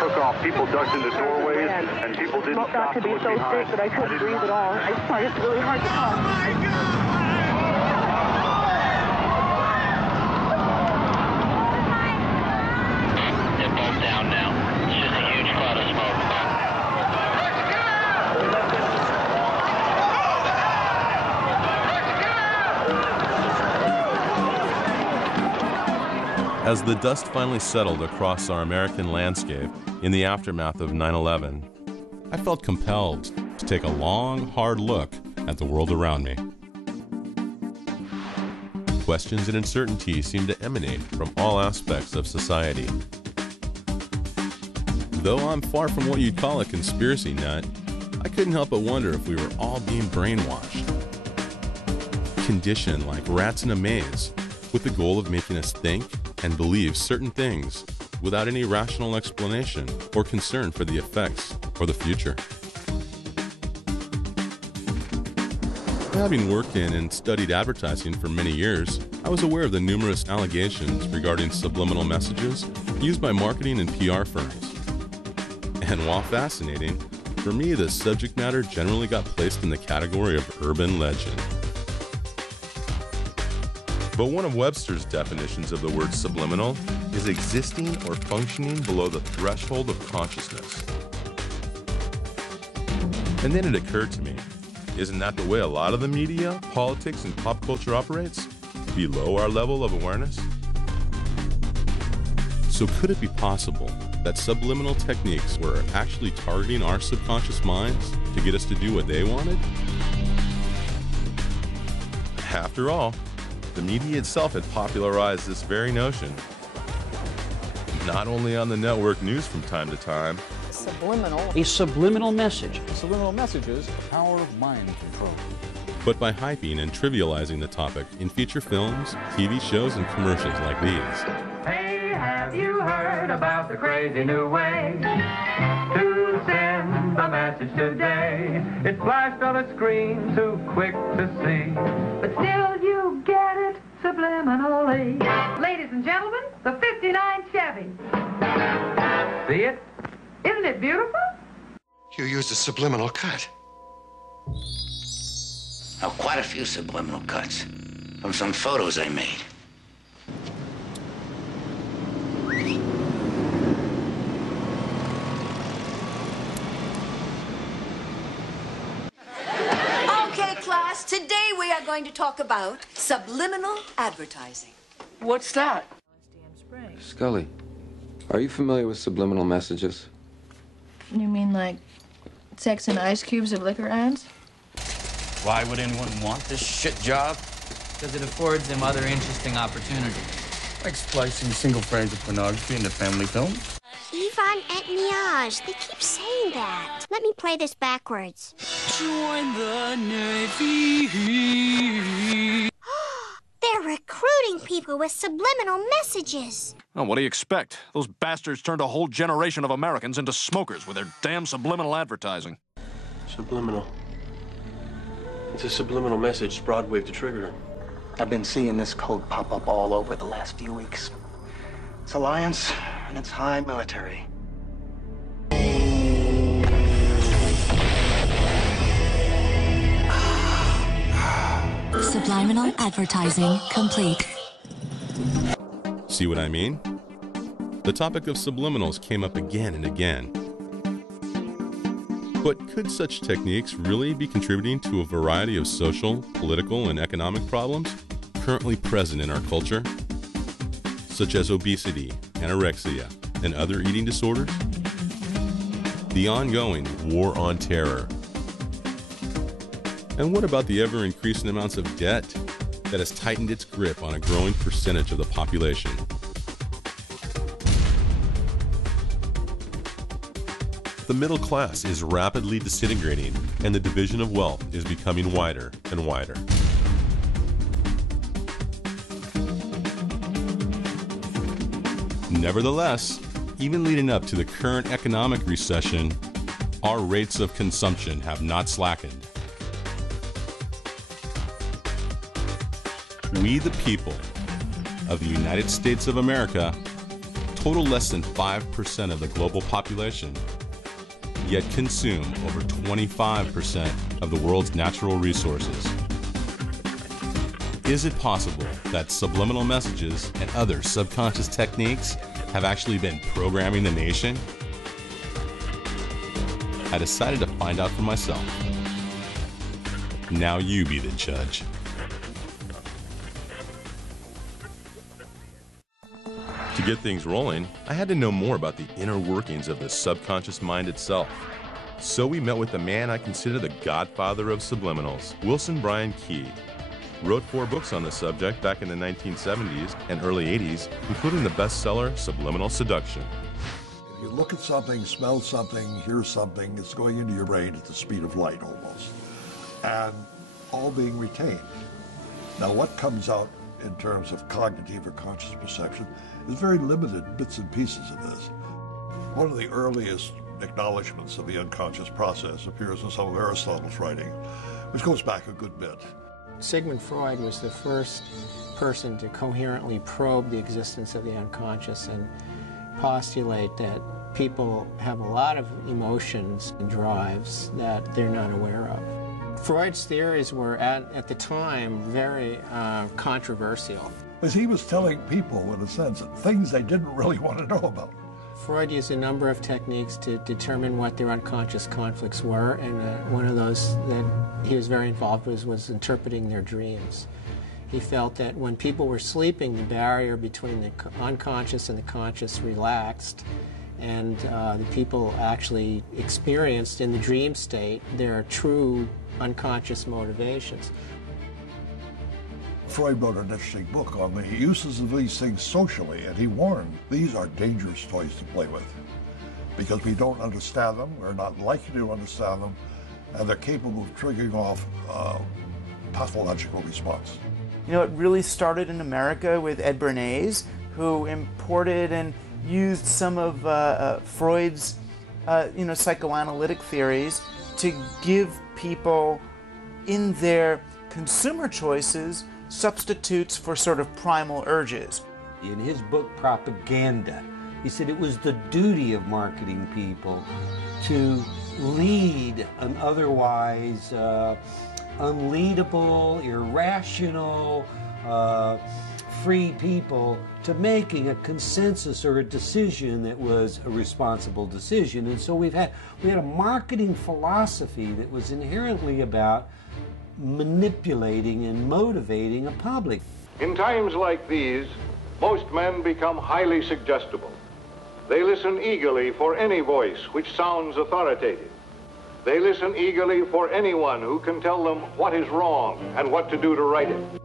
took off. People ducked into doorways, and people didn't stop to be so sick that I couldn't breathe at all. I find it really hard to talk. They're both down now. It's just a huge cloud of smoke. As the dust finally settled across our American landscape in the aftermath of 9/11, I felt compelled to take a long, hard look at the world around me. Questions and uncertainty seemed to emanate from all aspects of society. Though I'm far from what you'd call a conspiracy nut, I couldn't help but wonder if we were all being brainwashed, conditioned like rats in a maze, with the goal of making us think and believe certain things without any rational explanation or concern for the effects or the future. Having worked in and studied advertising for many years, I was aware of the numerous allegations regarding subliminal messages used by marketing and PR firms. And while fascinating, for me the subject matter generally got placed in the category of urban legend. But one of Webster's definitions of the word subliminal is existing or functioning below the threshold of consciousness. And then it occurred to me, isn't that the way a lot of the media, politics, and pop culture operates? Below our level of awareness? So could it be possible that subliminal techniques were actually targeting our subconscious minds to get us to do what they wanted? After all, the media itself had popularized this very notion, not only on the network news from time to time. Subliminal. A subliminal message. Subliminal messages, the power of mind control. But by hyping and trivializing the topic in feature films, TV shows, and commercials like these. Hey, have you heard about the crazy new way to send a message today? It's flashed on a screen too quick to see, but still you get it subliminally. Ladies and gentlemen, the 59 Chevy. See it? Isn't it beautiful? You used a subliminal cut. Oh, quite a few subliminal cuts from some photos I made. Okay, class, today we are going to talk about subliminal advertising. What's that? Scully, are you familiar with subliminal messages? You mean like sex and ice cubes of liquor ads? Why would anyone want this shit job? Because it affords them other interesting opportunities. Like splicing single frames of pornography into family films? Yvonne et Miage. They keep saying that. Let me play this backwards. Join the Navy. They're recruiting people with subliminal messages. Oh, what do you expect? Those bastards turned a whole generation of Americans into smokers with their damn subliminal advertising. Subliminal. It's a subliminal message Broadway to trigger. I've been seeing this code pop up all over the last few weeks. It's Alliance, and it's high military. Subliminal advertising complete. See what I mean? The topic of subliminals came up again and again. But could such techniques really be contributing to a variety of social, political, and economic problems currently present in our culture, such as obesity, anorexia, and other eating disorders? The ongoing war on terror. And what about the ever-increasing amounts of debt that has tightened its grip on a growing percentage of the population? The middle class is rapidly disintegrating, and the division of wealth is becoming wider and wider. Nevertheless, even leading up to the current economic recession, our rates of consumption have not slackened. We, the people of the United States of America, total less than 5% of the global population, yet consume over 25% of the world's natural resources. Is it possible that subliminal messages and other subconscious techniques have actually been programming the nation? I decided to find out for myself. Now you be the judge. To get things rolling, I had to know more about the inner workings of the subconscious mind itself. So we met with the man I consider the godfather of subliminals, Wilson Bryan Key. Wrote 4 books on the subject back in the 1970s and early 80s, including the bestseller Subliminal Seduction. If you look at something, smell something, hear something, it's going into your brain at the speed of light almost, and all being retained. Now what comes out in terms of cognitive or conscious perception is very limited bits and pieces of this. One of the earliest acknowledgments of the unconscious process appears in some of Aristotle's writing, which goes back a good bit. Sigmund Freud was the first person to coherently probe the existence of the unconscious and postulate that people have a lot of emotions and drives that they're not aware of. Freud's theories were, at the time, very controversial. Because he was telling people, in a sense, things they didn't really want to know about. Freud used a number of techniques to determine what their unconscious conflicts were, and one of those that he was very involved with was interpreting their dreams. He felt that when people were sleeping, the barrier between the unconscious and the conscious relaxed, and the people actually experienced in the dream state their true unconscious motivations. Freud wrote an interesting book on the uses of these things socially, and he warned these are dangerous toys to play with because we don't understand them, we're not likely to understand them, and they're capable of triggering off pathological response. You know, it really started in America with Ed Bernays, who imported and used some of Freud's psychoanalytic theories to give people in their consumer choices substitutes for sort of primal urges. In his book, Propaganda, he said it was the duty of marketing people to lead an otherwise unleadable, irrational, free people to making a consensus or a decision that was a responsible decision. And so we had a marketing philosophy that was inherently about manipulating and motivating a public. In times like these, most men become highly suggestible. They listen eagerly for any voice which sounds authoritative. They listen eagerly for anyone who can tell them what is wrong and what to do to right it.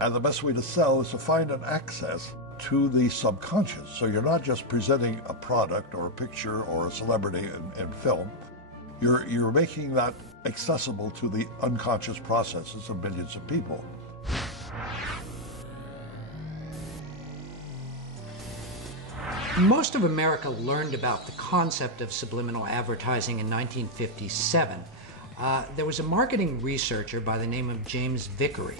And the best way to sell is to find an access to the subconscious. So you're not just presenting a product or a picture or a celebrity in film. You're making that accessible to the unconscious processes of millions of people. Most of America learned about the concept of subliminal advertising in 1957. There was a marketing researcher by the name of James Vickery,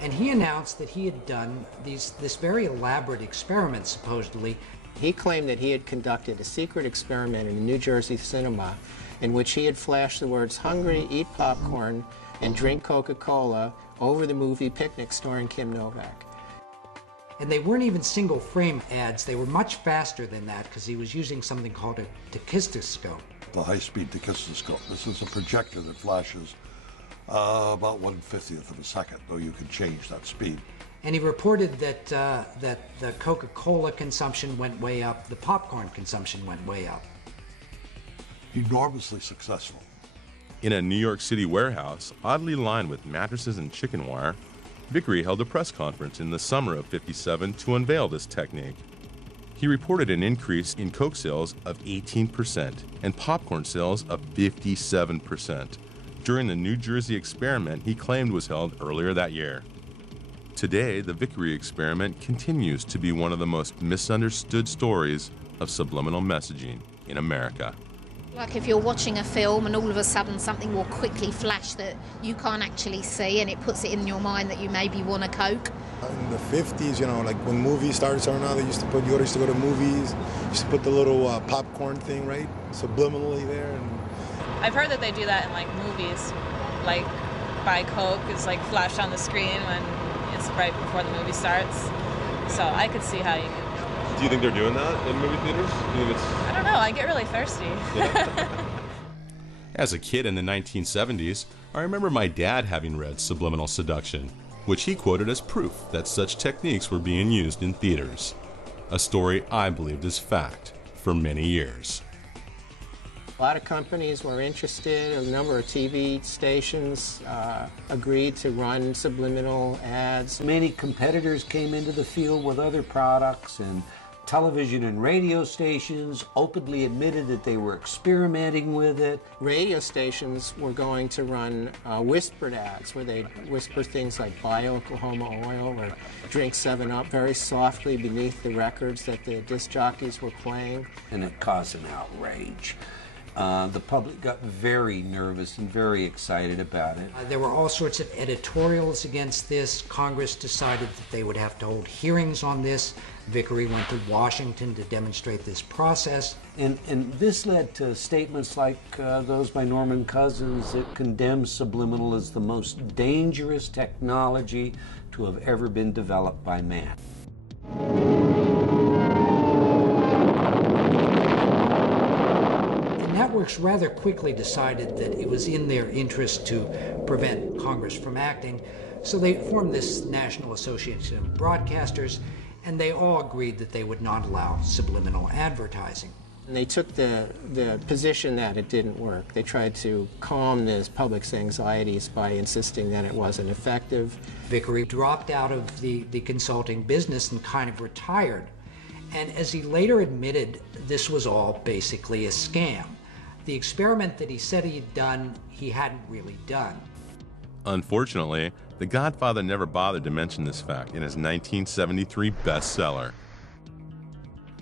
and he announced that he had done this very elaborate experiment, supposedly. He claimed that he had conducted a secret experiment in a New Jersey cinema in which he had flashed the words "hungry, eat popcorn, and drink Coca-Cola" over the movie Picnic starring Kim Novak. And they weren't even single frame ads, they were much faster than that because he was using something called a tachistoscope. The high-speed tachistoscope. This is a projector that flashes about 1/50th of a second, though you can change that speed. And he reported that the Coca-Cola consumption went way up, the popcorn consumption went way up. Enormously successful. In a New York City warehouse, oddly lined with mattresses and chicken wire, Vickery held a press conference in the summer of '57 to unveil this technique. He reported an increase in Coke sales of 18% and popcorn sales of 57% during the New Jersey experiment he claimed was held earlier that year. Today, the Vickery experiment continues to be one of the most misunderstood stories of subliminal messaging in America. Like if you're watching a film and all of a sudden something will quickly flash that you can't actually see, and it puts it in your mind that you maybe want a Coke. In the 50s, you know, like when movies started turning on, they used to put, you used to go to movies, used to put the little popcorn thing, right, subliminally there. And I've heard that they do that in like movies, like buy Coke is like flashed on the screen when it's right before the movie starts. So I could see how you could. Do you think they're doing that in movie theaters? Do you think it's... I don't know, I get really thirsty. Yeah. As a kid in the 1970s, I remember my dad having read Subliminal Seduction, which he quoted as proof that such techniques were being used in theaters. A story I believed as fact for many years. A lot of companies were interested. A number of TV stations agreed to run subliminal ads. Many competitors came into the field with other products, and television and radio stations openly admitted that they were experimenting with it. Radio stations were going to run whispered ads where they'd whisper things like buy Oklahoma oil or drink 7-Up very softly beneath the records that the disc jockeys were playing. And it caused an outrage. The public got very nervous and very excited about it. There were all sorts of editorials against this. Congress decided that they would have to hold hearings on this. Vickery went to Washington to demonstrate this process. And this led to statements like those by Norman Cousins that condemned subliminal as the most dangerous technology to have ever been developed by man. Networks rather quickly decided that it was in their interest to prevent Congress from acting, so they formed this National Association of Broadcasters, and they all agreed that they would not allow subliminal advertising. And they took the position that it didn't work. They tried to calm the public's anxieties by insisting that it wasn't effective. Vickery dropped out of the consulting business and kind of retired. And as he later admitted, this was all basically a scam. The experiment that he said he'd done, he hadn't really done. Unfortunately, The Godfather never bothered to mention this fact in his 1973 bestseller,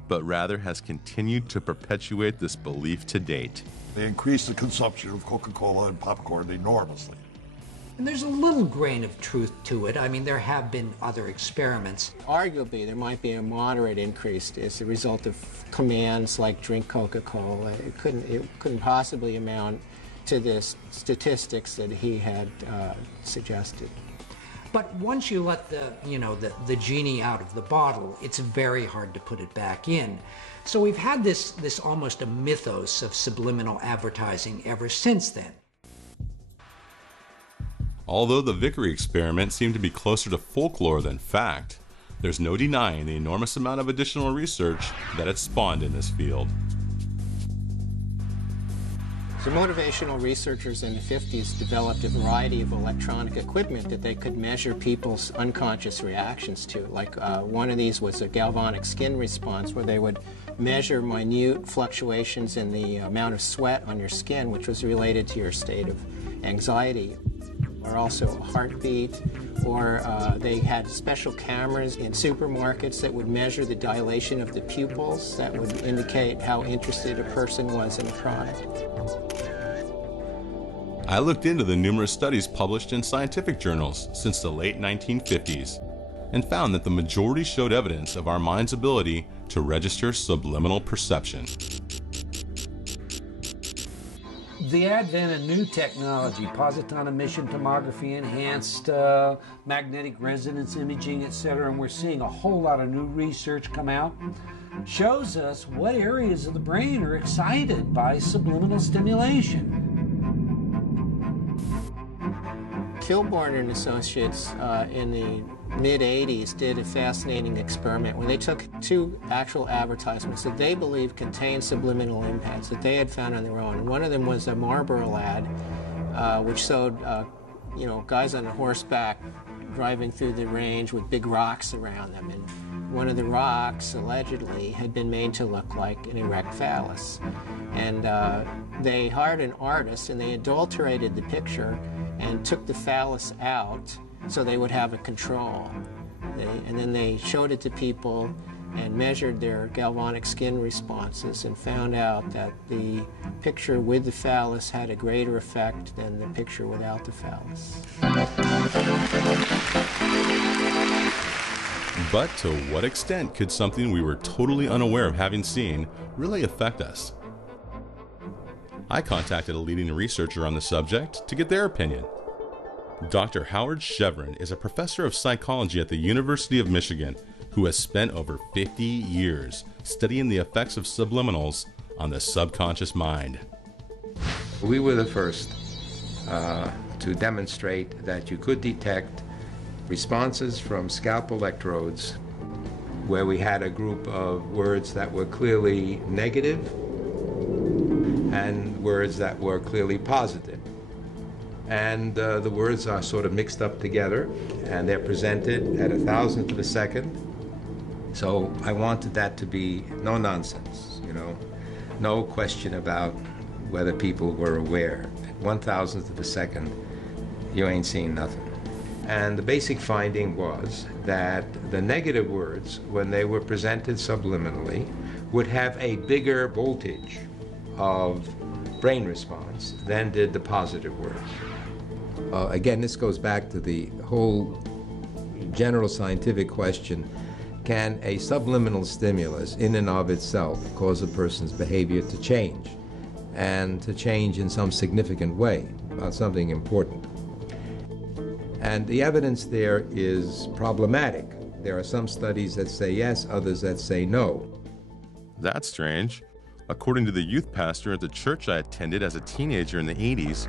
but rather has continued to perpetuate this belief to date. They increased the consumption of Coca-Cola and popcorn enormously. And there's a little grain of truth to it. I mean, there have been other experiments. Arguably, there might be a moderate increase as a result of commands like drink Coca-Cola. It couldn't possibly amount to the statistics that he had suggested. But once you let the genie out of the bottle, it's very hard to put it back in. So we've had this almost a mythos of subliminal advertising ever since then. Although the Vickery experiment seemed to be closer to folklore than fact, there's no denying the enormous amount of additional research that it spawned in this field. So motivational researchers in the 50s developed a variety of electronic equipment that they could measure people's unconscious reactions to. Like one of these was a galvanic skin response where they would measure minute fluctuations in the amount of sweat on your skin, which was related to your state of anxiety. Or also a heartbeat, or they had special cameras in supermarkets that would measure the dilation of the pupils that would indicate how interested a person was in a product. I looked into the numerous studies published in scientific journals since the late 1950s and found that the majority showed evidence of our mind's ability to register subliminal perception. The advent of new technology, positron emission tomography, enhanced magnetic resonance imaging, etc., and we're seeing a whole lot of new research come out, shows us what areas of the brain are excited by subliminal stimulation. Kilborn and Associates in the mid-'80s did a fascinating experiment where they took two actual advertisements that they believed contained subliminal impacts that they had found on their own. And one of them was a Marlboro ad, which showed guys on a horseback driving through the range with big rocks around them. And one of the rocks, allegedly, had been made to look like an erect phallus. And they hired an artist and they adulterated the picture and took the phallus out so they would have a control. And then they showed it to people and measured their galvanic skin responses and found out that the picture with the phallus had a greater effect than the picture without the phallus. But to what extent could something we were totally unaware of having seen really affect us? I contacted a leading researcher on the subject to get their opinion. Dr. Howard Chevron is a professor of psychology at the University of Michigan who has spent over 50 years studying the effects of subliminals on the subconscious mind. We were the first to demonstrate that you could detect responses from scalp electrodes where we had a group of words that were clearly negative and words that were clearly positive. And the words are sort of mixed up together, and they're presented at 1,000th of a second. So I wanted that to be no nonsense, you know, no question about whether people were aware. At 1,000th of a second, you ain't seen nothing. And the basic finding was that the negative words, when they were presented subliminally, would have a bigger voltage of brain response than did the positive words. Again, this goes back to the whole general scientific question, can a subliminal stimulus in and of itself cause a person's behavior to change, and to change in some significant way about something important? And the evidence there is problematic. There are some studies that say yes, others that say no. That's strange. According to the youth pastor at the church I attended as a teenager in the 80s,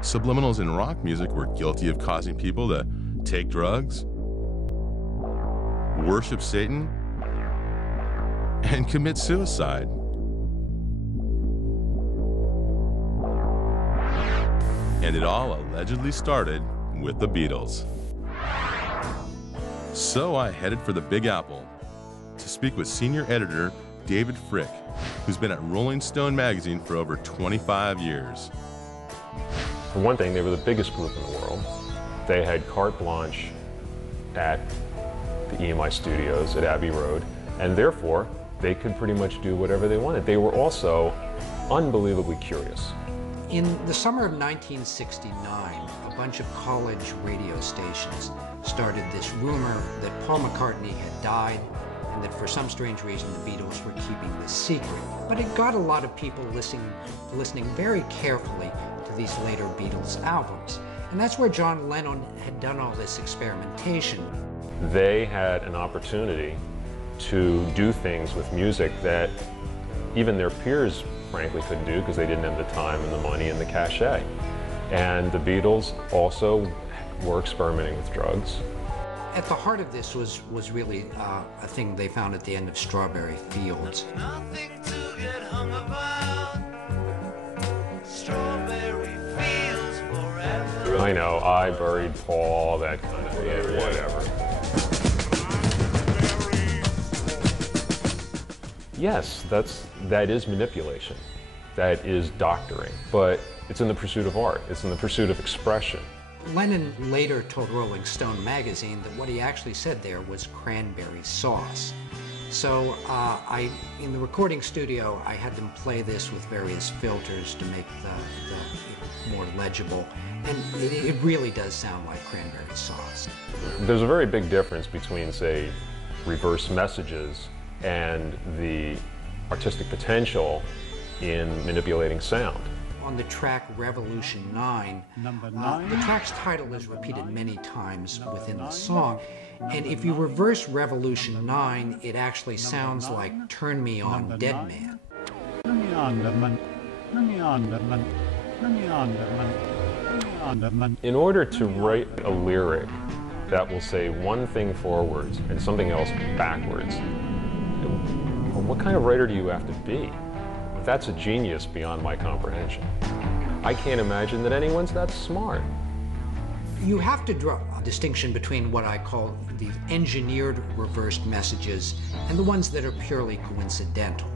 subliminals in rock music were guilty of causing people to take drugs, worship Satan, and commit suicide. And it all allegedly started with the Beatles. So I headed for the Big Apple to speak with senior editor David Frick, who's been at Rolling Stone magazine for over 25 years. For one thing, they were the biggest group in the world. They had carte blanche at the EMI studios at Abbey Road, and therefore they could pretty much do whatever they wanted. They were also unbelievably curious. In the summer of 1969, a bunch of college radio stations started this rumor that Paul McCartney had died and that for some strange reason the Beatles were keeping this secret. But it got a lot of people listening very carefully to these later Beatles albums. And that's where John Lennon had done all this experimentation. They had an opportunity to do things with music that even their peers frankly couldn't do because they didn't have the time and the money and the cachet. And the Beatles also were experimenting with drugs. At the heart of this was really a thing they found at the end of Strawberry Fields. I know, I buried Paul, that kind of thing, whatever. Yes, that is manipulation. That is doctoring. But it's in the pursuit of art. It's in the pursuit of expression. Lennon later told Rolling Stone magazine that what he actually said there was cranberry sauce. So in the recording studio, I had them play this with various filters to make the more legible. And it really does sound like cranberry sauce. There's a very big difference between, say, reverse messages and the artistic potential in manipulating sound. On the track Revolution 9, the track's title is repeated many times within the song. And if you reverse Revolution 9, it actually sounds like Turn Me On, Dead Man. In order to write a lyric that will say one thing forwards and something else backwards, what kind of writer do you have to be? That's a genius beyond my comprehension. I can't imagine that anyone's that smart. You have to draw a distinction between what I call the engineered reversed messages and the ones that are purely coincidental.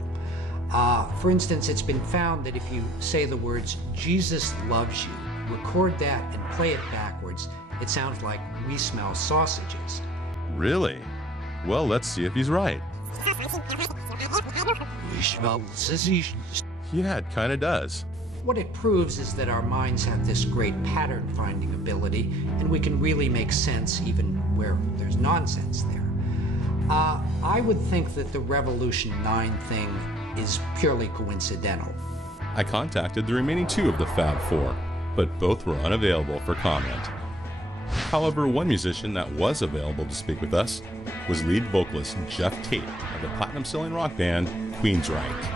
For instance, it's been found that if you say the words, Jesus loves you, record that and play it backwards, it sounds like we smell sausages. Really? Well, let's see if he's right. Yeah, it kind of does. What it proves is that our minds have this great pattern-finding ability, and we can really make sense even where there's nonsense there. I would think that the Revolution 9 thing is purely coincidental. I contacted the remaining two of the Fab Four, but both were unavailable for comment. However, one musician that was available to speak with us was lead vocalist Jeff Tate of the platinum-selling rock band Queensryche.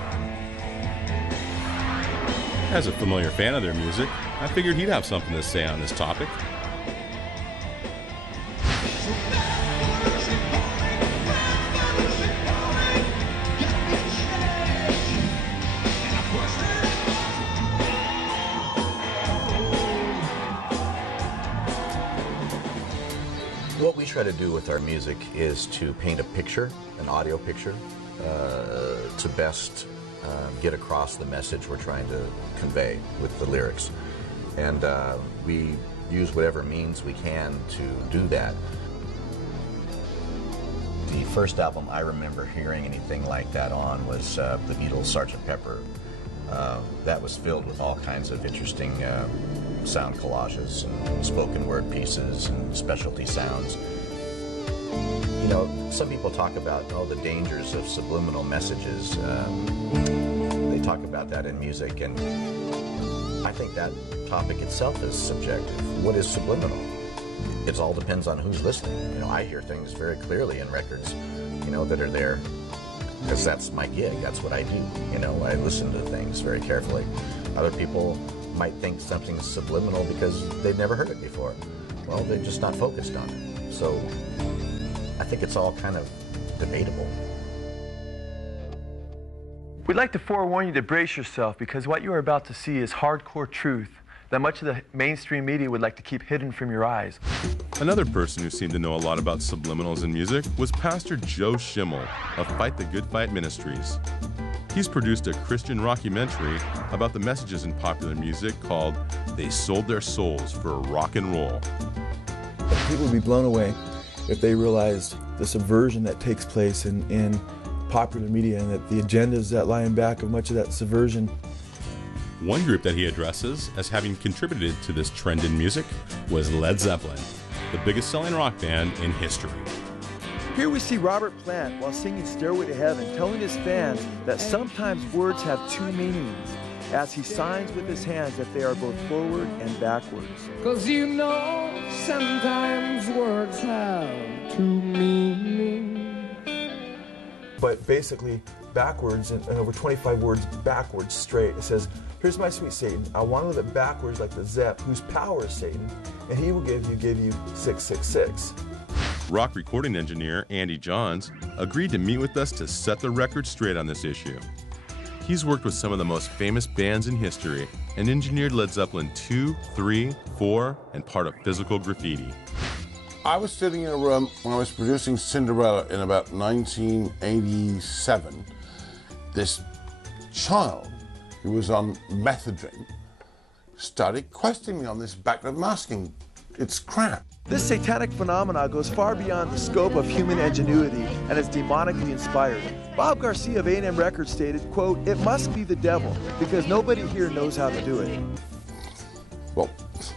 As a familiar fan of their music, I figured he'd have something to say on this topic. What we try to do with our music is to paint a picture, an audio picture, to best get across the message we're trying to convey with the lyrics. And we use whatever means we can to do that. The first album I remember hearing anything like that on was the Beatles' Sgt. Pepper. That was filled with all kinds of interesting sound collages and spoken word pieces and specialty sounds. You know, some people talk about, the dangers of subliminal messages. They talk about that in music, and I think that topic itself is subjective. What is subliminal? It all depends on who's listening. You know, I hear things very clearly in records, that are there because that's my gig. That's what I do. I listen to things very carefully. Other people might think something's subliminal because they've never heard it before. Well, they're just not focused on it. So I think it's all kind of debatable. We'd like to forewarn you to brace yourself because what you are about to see is hardcore truth that much of the mainstream media would like to keep hidden from your eyes. Another person who seemed to know a lot about subliminals in music was Pastor Joe Schimmel of Fight the Good Fight Ministries. He's produced a Christian rockumentary about the messages in popular music called They Sold Their Souls for Rock and Roll. People would be blown away if they realized the subversion that takes place in popular media and that the agendas that lie in back of much of that subversion. One group that he addresses as having contributed to this trend in music was Led Zeppelin, the biggest selling rock band in history. Here we see Robert Plant while singing Stairway to Heaven telling his fans that sometimes words have two meanings as he signs with his hands that they are both forward and backwards. 'Cause sometimes words have two meanings. But basically, backwards, and over 25 words backwards straight, it says, here's my sweet Satan, I want to live it backwards like the Zepp, whose power is Satan, and he will give you 666. Rock recording engineer Andy Johns agreed to meet with us to set the record straight on this issue. He's worked with some of the most famous bands in history and engineered Led Zeppelin 2, 3, 4, and part of Physical Graffiti. I was sitting in a room when I was producing Cinderella in about 1987. This child who was on methadone started questioning me on this background masking. It's crap. This satanic phenomena goes far beyond the scope of human ingenuity and is demonically inspired. Bob Garcia of A&M Records stated, quote, "It must be the devil because nobody here knows how to do it." Well,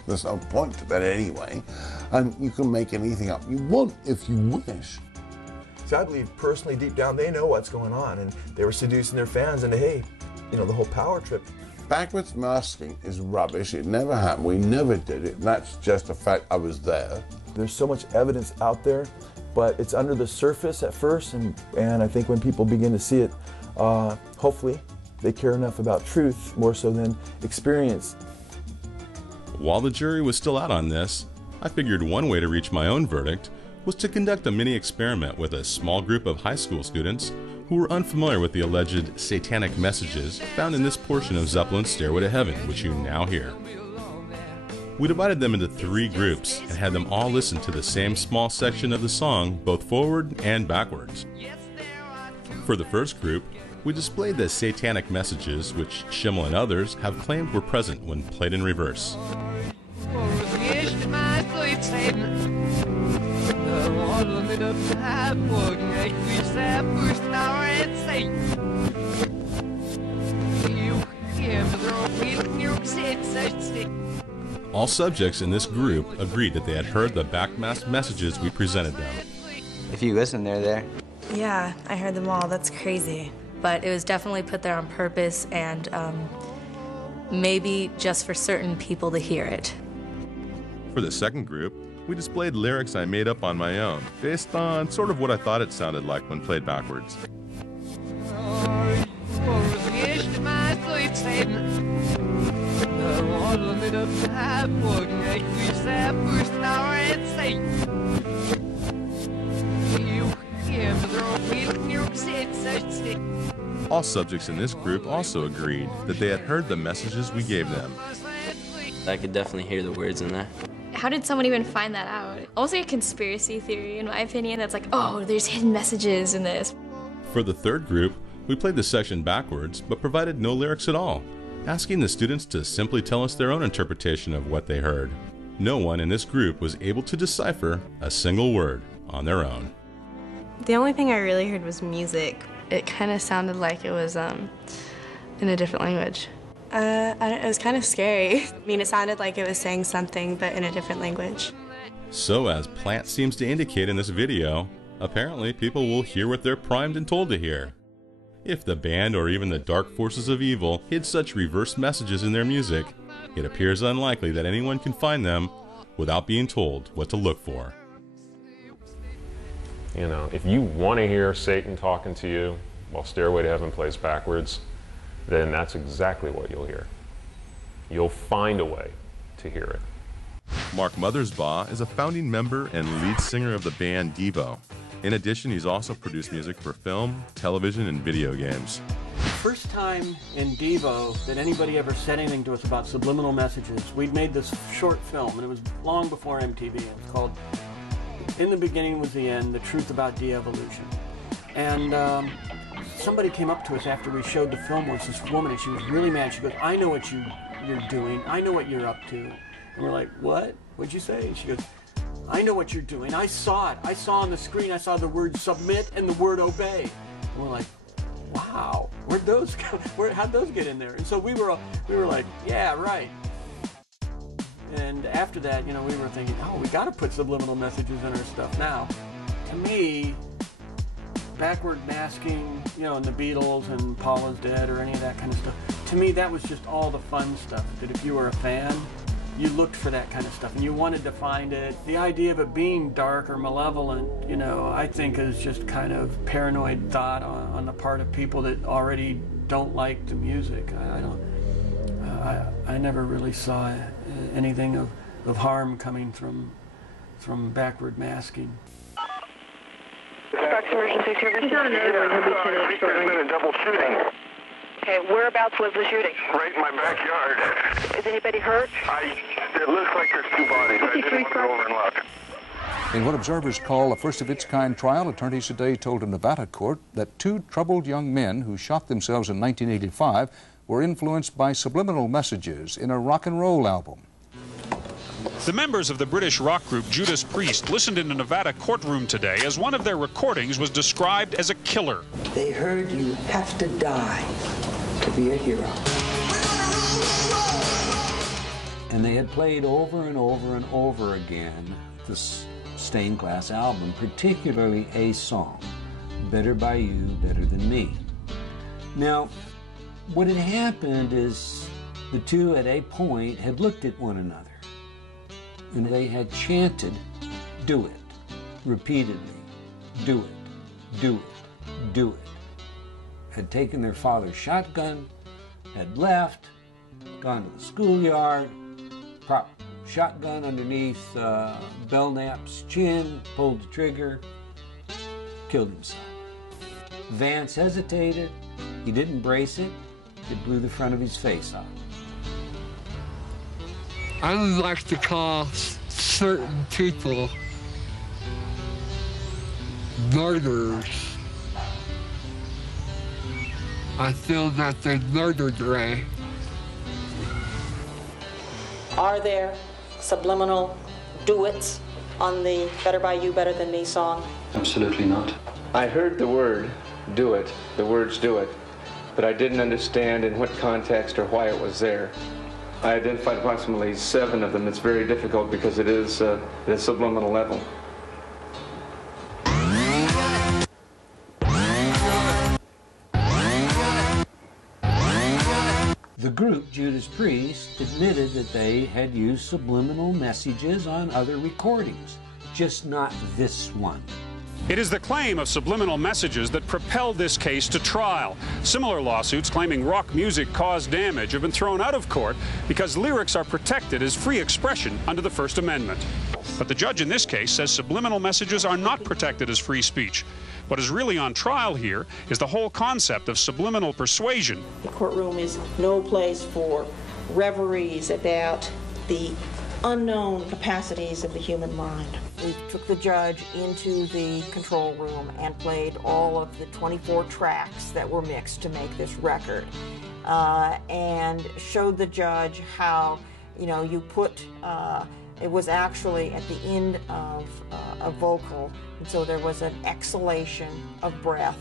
there's no point to that anyway. And you can make anything up you want if you wish. So I believe personally, deep down, they know what's going on, and they were seducing their fans into, hey, the whole power trip. Backwards masking is rubbish. It never happened. We never did it. That's just a fact. I was there. There's so much evidence out there, but it's under the surface at first, and I think when people begin to see it, hopefully they care enough about truth more so than experience. While the jury was still out on this, I figured one way to reach my own verdict was to conduct a mini experiment with a small group of high school students who were unfamiliar with the alleged satanic messages found in this portion of Zeppelin's Stairway to Heaven, which you now hear. We divided them into 3 groups and had them all listen to the same small section of the song, both forward and backwards. For the first group, we displayed the satanic messages which Schimmel and others have claimed were present when played in reverse. All subjects in this group agreed that they had heard the backmasked messages we presented them. If you listen, they're there. Yeah, I heard them all. That's crazy. But it was definitely put there on purpose and maybe just for certain people to hear it. For the second group, we displayed lyrics I made up on my own, based on sort of what I thought it sounded like when played backwards. All subjects in this group also agreed that they had heard the messages we gave them. I could definitely hear the words in there. How did someone even find that out? Almost like a conspiracy theory, in my opinion, that's like, oh, there's hidden messages in this. For the third group, we played the section backwards, but provided no lyrics at all, asking the students to simply tell us their own interpretation of what they heard. No one in this group was able to decipher a single word on their own. The only thing I really heard was music. It kind of sounded like it was in a different language. It was kind of scary. I mean, it sounded like it was saying something, but in a different language. So, as Plant seems to indicate in this video, apparently people will hear what they're primed and told to hear. If the band or even the dark forces of evil hid such reverse messages in their music, it appears unlikely that anyone can find them without being told what to look for. You know, if you want to hear Satan talking to you while Stairway to Heaven plays backwards, then that's exactly what you'll hear. You'll find a way to hear it. Mark Mothersbaugh is a founding member and lead singer of the band Devo. In addition, he's also produced music for film, television, and video games. First time in Devo that anybody ever said anything to us about subliminal messages, we'd made this short film, and it was long before MTV. It was called In the Beginning Was the End, The Truth About De-Evolution. And somebody came up to us after we showed the film, was this woman, and she was really mad. She goes, I know what you're doing. I know what you're up to. And we're like, what? What'd you say? And she goes, I know what you're doing. I saw it. I saw on the screen, I saw the word submit and the word obey. And we're like, wow, where'd those go? How'd those get in there? And so we were like, yeah, right. And after that, you know, we were thinking, oh, we got to put subliminal messages in our stuff now. To me, backward masking, you know, and the Beatles and Paula's Dead or any of that kind of stuff, to me, that was just all the fun stuff. That if you were a fan, you looked for that kind of stuff and you wanted to find it. The idea of it being dark or malevolent, you know, I think is just kind of paranoid thought on the part of people that already don't like the music. I never really saw anything of harm coming from backward masking. Emergency services. There's been a double shooting. Okay, whereabouts was the shooting? Right in my backyard. Is anybody hurt? It looks like there's two bodies. I didn't want to go over and look. In what observers call a first-of-its-kind trial, attorneys today told a Nevada court that two troubled young men who shot themselves in 1985 were influenced by subliminal messages in a rock and roll album. The members of the British rock group Judas Priest listened in a Nevada courtroom today as one of their recordings was described as a killer. They heard you have to die to be a hero. And they had played over and over and over again this Stained Glass album, particularly a song, Better By You, Better Than Me. Now, what had happened is the two at a point had looked at one another and they had chanted, do it, repeatedly, do it, do it, do it. Had taken their father's shotgun, had left, gone to the schoolyard, propped shotgun underneath Belknap's chin, pulled the trigger, killed himself. Vance hesitated, he didn't brace it, it blew the front of his face off. I would like to call certain people murderers. I feel that they murdered Ray. Are there subliminal do-its on the Better By You, Better Than Me song? Absolutely not. I heard the word, do it, the words do it, but I didn't understand in what context or why it was there. I identified approximately 7 of them. It's very difficult because it is at a subliminal level. The group, Judas Priest, admitted that they had used subliminal messages on other recordings, just not this one. It is the claim of subliminal messages that propelled this case to trial. Similar lawsuits claiming rock music caused damage have been thrown out of court because lyrics are protected as free expression under the First Amendment. But the judge in this case says subliminal messages are not protected as free speech. What is really on trial here is the whole concept of subliminal persuasion. The courtroom is no place for reveries about the unknown capacities of the human mind. We took the judge into the control room and played all of the 24 tracks that were mixed to make this record, and showed the judge how, you put, it was actually at the end of a vocal, and so there was an exhalation of breath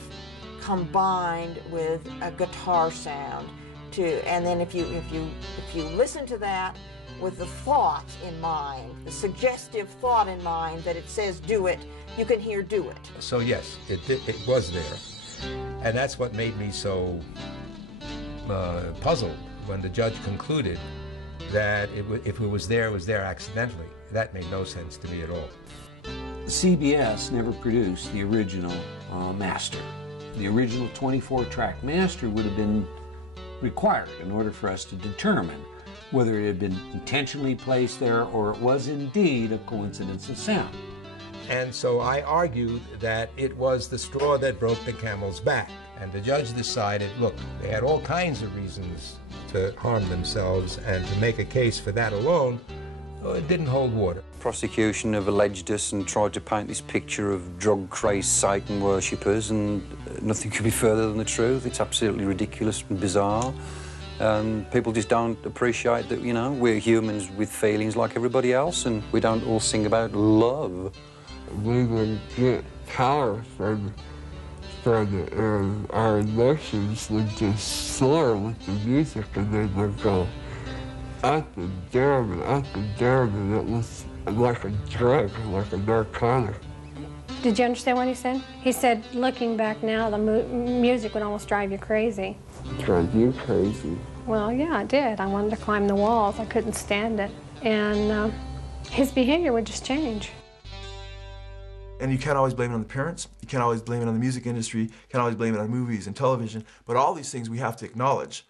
combined with a guitar sound, and then if you listen to that with the thought in mind, the suggestive thought in mind that it says do it, you can hear do it. So yes, it was there. And that's what made me so puzzled when the judge concluded that if it was there accidentally. That made no sense to me at all. CBS never produced the original master. The original 24-track master would have been required in order for us to determine whether it had been intentionally placed there or it was indeed a coincidence of sound. And so I argued that it was the straw that broke the camel's back. And the judge decided, look, they had all kinds of reasons to harm themselves, and to make a case for that alone, it didn't hold water. Prosecution have alleged us and tried to paint this picture of drug-crazed Satan worshippers, and nothing could be further than the truth. It's absolutely ridiculous and bizarre. People just don't appreciate that, we're humans with feelings like everybody else, and we don't all sing about love. We would get power from our emotions would just soar with the music, and they would go up and down and up and down, and it was like a drug, like a narcotic. Did you understand what he said? He said, looking back now, the music would almost drive you crazy. Drive you crazy? Well, yeah, it did. I wanted to climb the walls. I couldn't stand it. And his behavior would just change. And you can't always blame it on the parents. You can't always blame it on the music industry. You can't always blame it on movies and television. But all these things we have to acknowledge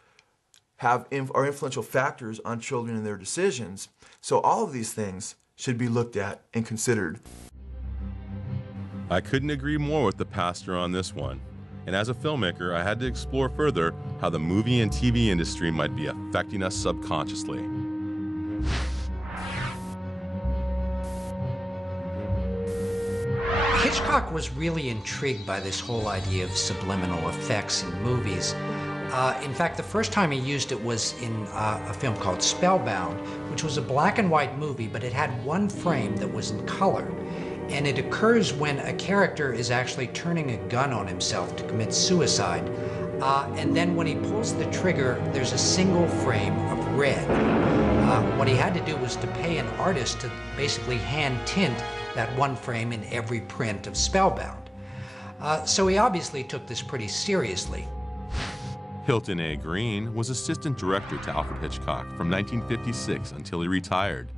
are influential factors on children and their decisions. So all of these things should be looked at and considered. I couldn't agree more with the pastor on this one. And as a filmmaker, I had to explore further how the movie and TV industry might be affecting us subconsciously. Hitchcock was really intrigued by this whole idea of subliminal effects in movies. In fact, the first time he used it was in a film called Spellbound, which was a black and white movie, but it had one frame that was in color. And it occurs when a character is actually turning a gun on himself to commit suicide. And then when he pulls the trigger, there's a single frame of red. What he had to do was to pay an artist to basically hand tint that one frame in every print of Spellbound. So he obviously took this pretty seriously. Hilton A. Green was assistant director to Alfred Hitchcock from 1956 until he retired,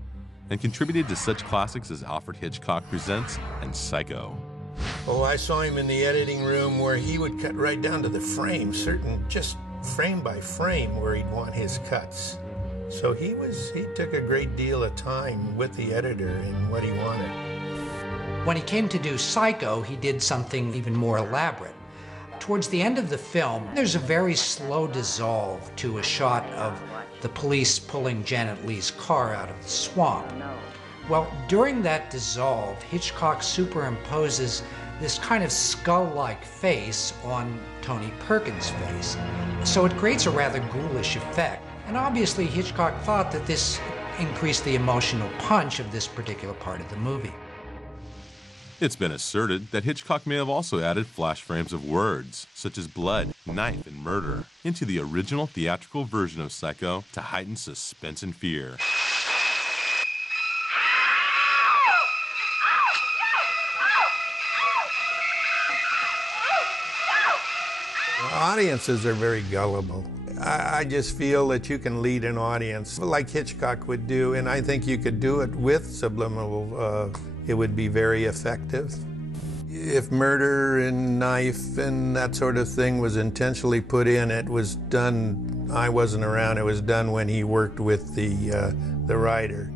and contributed to such classics as Alfred Hitchcock Presents and Psycho. Oh, I saw him in the editing room where he would cut right down to the frame, just frame by frame where he'd want his cuts. So he took a great deal of time with the editor in what he wanted. When he came to do Psycho, he did something even more elaborate. Towards the end of the film, there's a very slow dissolve to a shot of the police pulling Janet Leigh's car out of the swamp. Well, during that dissolve, Hitchcock superimposes this kind of skull-like face on Tony Perkins' face. So it creates a rather ghoulish effect. And obviously Hitchcock thought that this increased the emotional punch of this particular part of the movie. It's been asserted that Hitchcock may have also added flash frames of words, such as blood, knife, and murder, into the original theatrical version of Psycho to heighten suspense and fear. Audiences are very gullible. I just feel that you can lead an audience like Hitchcock would do, and I think you could do it with subliminal. It would be very effective. If murder and knife and that sort of thing was intentionally put in, it was done, I wasn't around, it was done when he worked with the writer.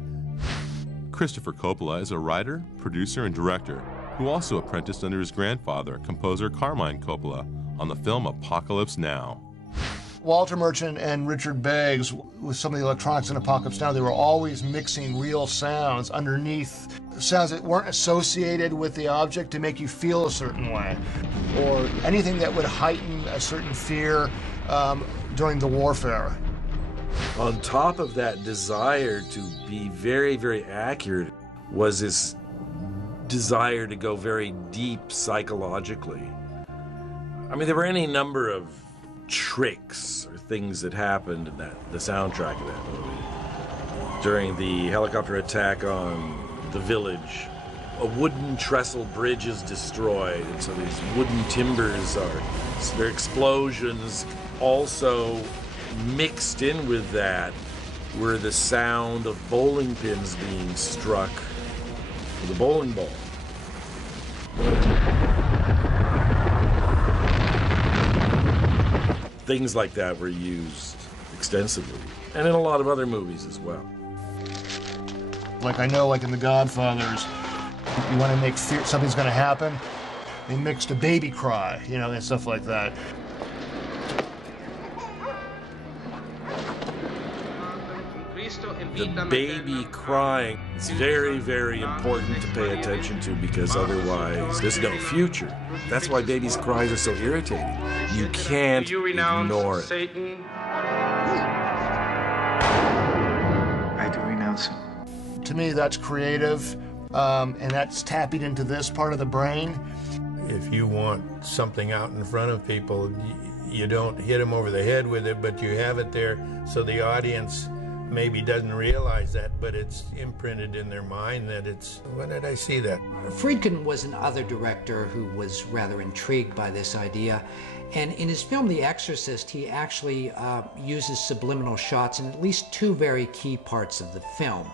Christopher Coppola is a writer, producer, and director who also apprenticed under his grandfather, composer Carmine Coppola, on the film Apocalypse Now. Walter Merchant and Richard Beggs, with some of the electronics in Apocalypse Now, they were always mixing real sounds underneath sounds that weren't associated with the object to make you feel a certain way, or anything that would heighten a certain fear during the warfare. On top of that desire to be very, very accurate was this desire to go very deep psychologically. I mean, there were any number of tricks or things that happened in the soundtrack of that movie. During the helicopter attack on the village, a wooden trestle bridge is destroyed, and so these wooden timbers their explosions. Also mixed in with that were the sound of bowling pins being struck with a bowling ball. Things like that were used extensively, and in a lot of other movies as well. Like I know, like in The Godfathers, you want to make fear something's going to happen, they mixed a baby cry, you know, and stuff like that. The baby crying is very, very important to pay attention to, because otherwise there's no future. That's why babies' cries are so irritating. You can't ignore it. Satan? I do renounce him. To me, that's creative, and that's tapping into this part of the brain. If you want something out in front of people, you don't hit them over the head with it, but you have it there so the audience maybe doesn't realize that, but it's imprinted in their mind that it's, when did I see that? Friedkin was another director who was rather intrigued by this idea, and in his film The Exorcist, he actually uses subliminal shots in at least two very key parts of the film.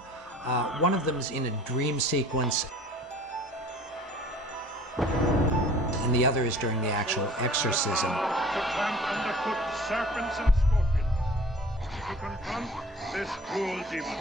One of them is in a dream sequence, and the other is during the actual exorcism. To tramp underfoot serpents and scorpions, to confront this cruel demon.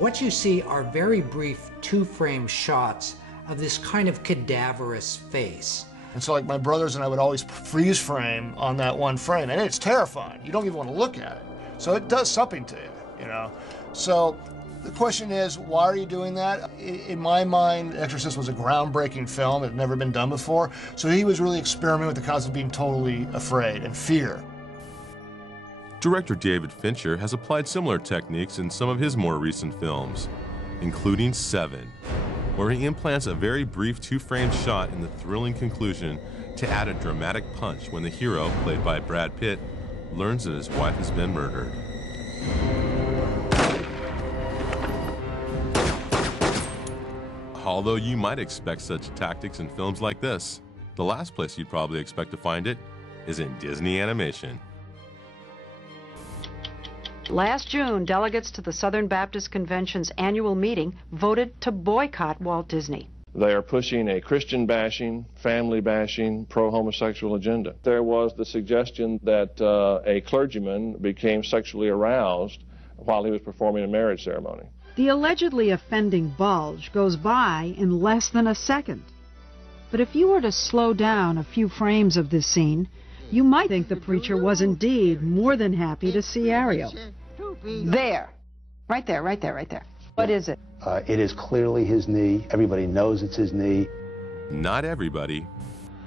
What you see are very brief two-frame shots of this kind of cadaverous face. And so like my brothers and I would always freeze frame on that one frame, and it's terrifying. You don't even want to look at it. So it does something to you, you know? So the question is, why are you doing that? In my mind, Exorcist was a groundbreaking film. It had never been done before. So he was really experimenting with the concept of being totally afraid and fear. Director David Fincher has applied similar techniques in some of his more recent films, including Seven, where he implants a very brief two-frame shot in the thrilling conclusion to add a dramatic punch when the hero, played by Brad Pitt, learns that his wife has been murdered. Although you might expect such tactics in films like this, the last place you'd probably expect to find it is in Disney animation. Last June, delegates to the Southern Baptist Convention's annual meeting voted to boycott Walt Disney. They are pushing a Christian bashing, family bashing, pro-homosexual agenda. There was the suggestion that a clergyman became sexually aroused while he was performing a marriage ceremony. The allegedly offending bulge goes by in less than a second. But if you were to slow down a few frames of this scene, you might think the preacher was indeed more than happy to see Ariel. There. Right there, right there, right there. What is it? It is clearly his knee. Everybody knows it's his knee. Not everybody.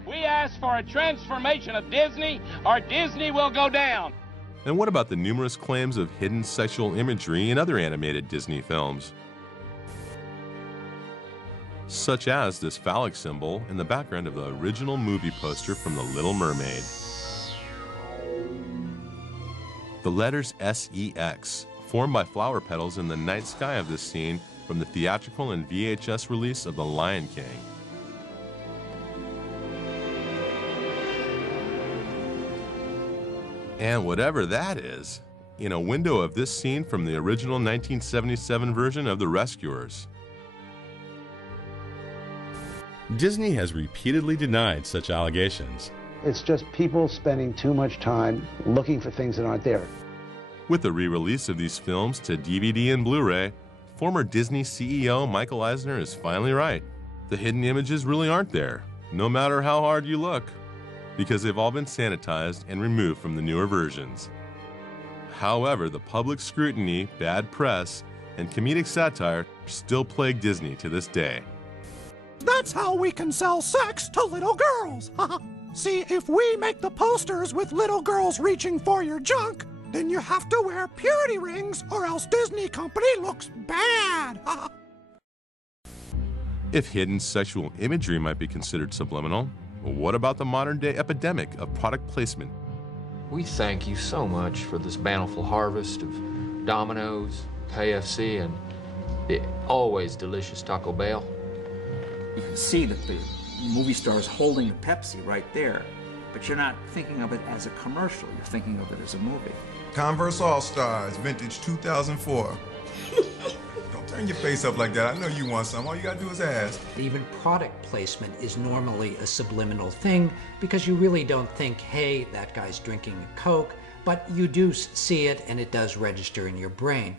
We ask for a transformation of Disney, or Disney will go down. And what about the numerous claims of hidden sexual imagery in other animated Disney films? such as this phallic symbol in the background of the original movie poster from The Little Mermaid. The letters SEX, formed by flower petals in the night sky of this scene from the theatrical and VHS release of The Lion King. And whatever that is, in a window of this scene from the original 1977 version of The Rescuers. Disney has repeatedly denied such allegations. It's just people spending too much time looking for things that aren't there. With the re-release of these films to DVD and Blu-ray, former Disney CEO Michael Eisner is finally right. The hidden images really aren't there, no matter how hard you look, because they've all been sanitized and removed from the newer versions. However, the public scrutiny, bad press, and comedic satire still plague Disney to this day. That's how we can sell sex to little girls. See, if we make the posters with little girls reaching for your junk, then you have to wear purity rings or else Disney Company looks bad. If hidden sexual imagery might be considered subliminal, what about the modern-day epidemic of product placement? We thank you so much for this bountiful harvest of Domino's, KFC, and the always delicious Taco Bell. You can see that the movie star is holding a Pepsi right there, but you're not thinking of it as a commercial, you're thinking of it as a movie. Converse All-Stars, vintage 2004. Don't turn your face up like that. I know you want some. All you gotta do is ask. Even product placement is normally a subliminal thing because you really don't think, hey, that guy's drinking a Coke, but you do see it and it does register in your brain.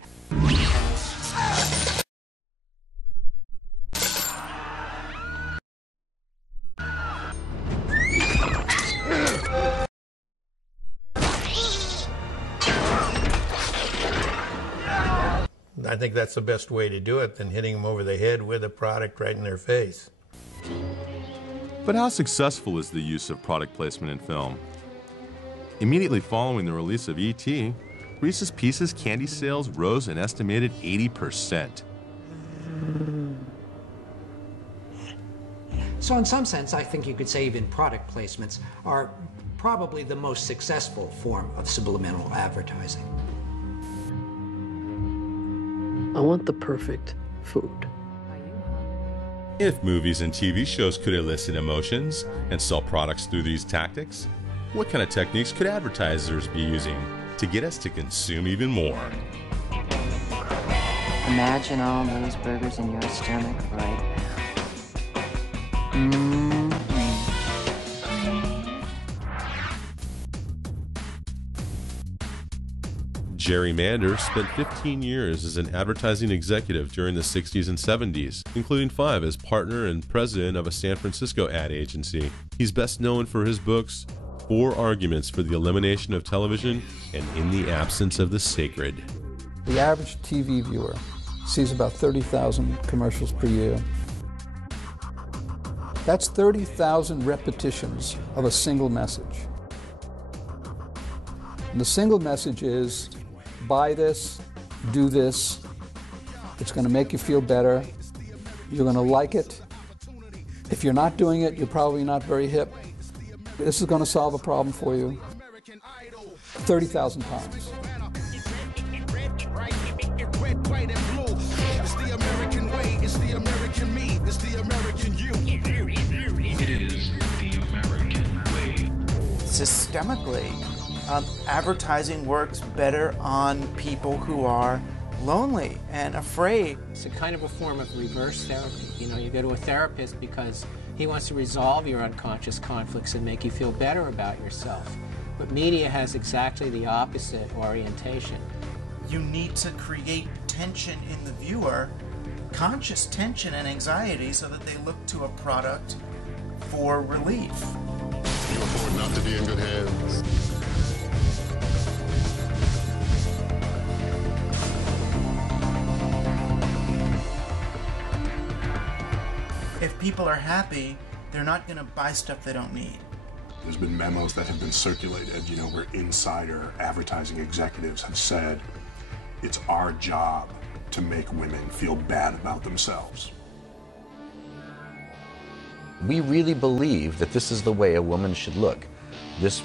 I think that's the best way to do it than hitting them over the head with a product right in their face. But how successful is the use of product placement in film? Immediately following the release of E.T., Reese's Pieces candy sales rose an estimated 80%. So in some sense, I think you could say even product placements are probably the most successful form of subliminal advertising. I want the perfect food. If movies and TV shows could elicit emotions and sell products through these tactics, what kind of techniques could advertisers be using to get us to consume even more? Imagine all those burgers in your stomach right now. Jerry Mander spent 15 years as an advertising executive during the 60s and 70s, including 5 as partner and president of a San Francisco ad agency. He's best known for his books, 4 Arguments for the Elimination of Television and In the Absence of the Sacred. The average TV viewer sees about 30,000 commercials per year. That's 30,000 repetitions of a single message. And the single message is, buy this, do this, it's going to make you feel better, you're going to like it. If you're not doing it, you're probably not very hip. This is going to solve a problem for you 30,000 times. Systemically, advertising works better on people who are lonely and afraid. It's a kind of a form of reverse therapy. You know, you go to a therapist because he wants to resolve your unconscious conflicts and make you feel better about yourself. But media has exactly the opposite orientation. You need to create tension in the viewer, conscious tension and anxiety, so that they look to a product for relief. You afford not to be in good hands. If people are happy, they're not going to buy stuff they don't need. There's been memos that have been circulated, you know, where insider advertising executives have said, it's our job to make women feel bad about themselves. We really believe that this is the way a woman should look. This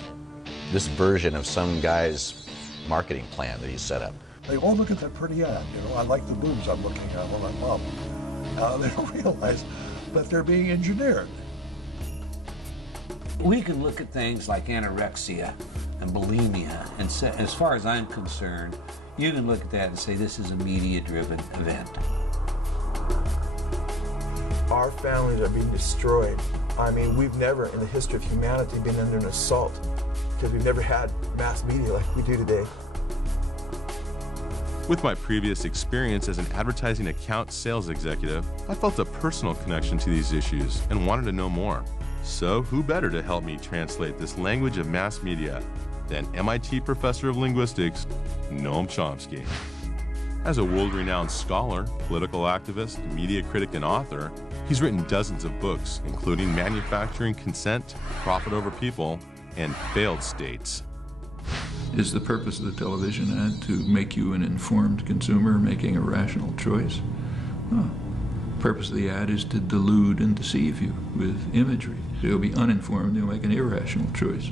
version of some guy's marketing plan that he set up. They all look at that pretty ad, you know, I like the boobs I'm looking at while I'm up. They don't realize that they're being engineered. We can look at things like anorexia and bulimia, and say, as far as I'm concerned, you can look at that and say this is a media-driven event. Our families are being destroyed. I mean, we've never in the history of humanity been under an assault because we've never had mass media like we do today. With my previous experience as an advertising account sales executive, I felt a personal connection to these issues and wanted to know more. So who better to help me translate this language of mass media than MIT professor of linguistics, Noam Chomsky. As a world-renowned scholar, political activist, media critic, and author, he's written dozens of books, including Manufacturing Consent, Profit Over People, and Failed States. Is the purpose of the television ad to make you an informed consumer making a rational choice? No. The purpose of the ad is to delude and deceive you with imagery. You'll be uninformed, you'll make an irrational choice.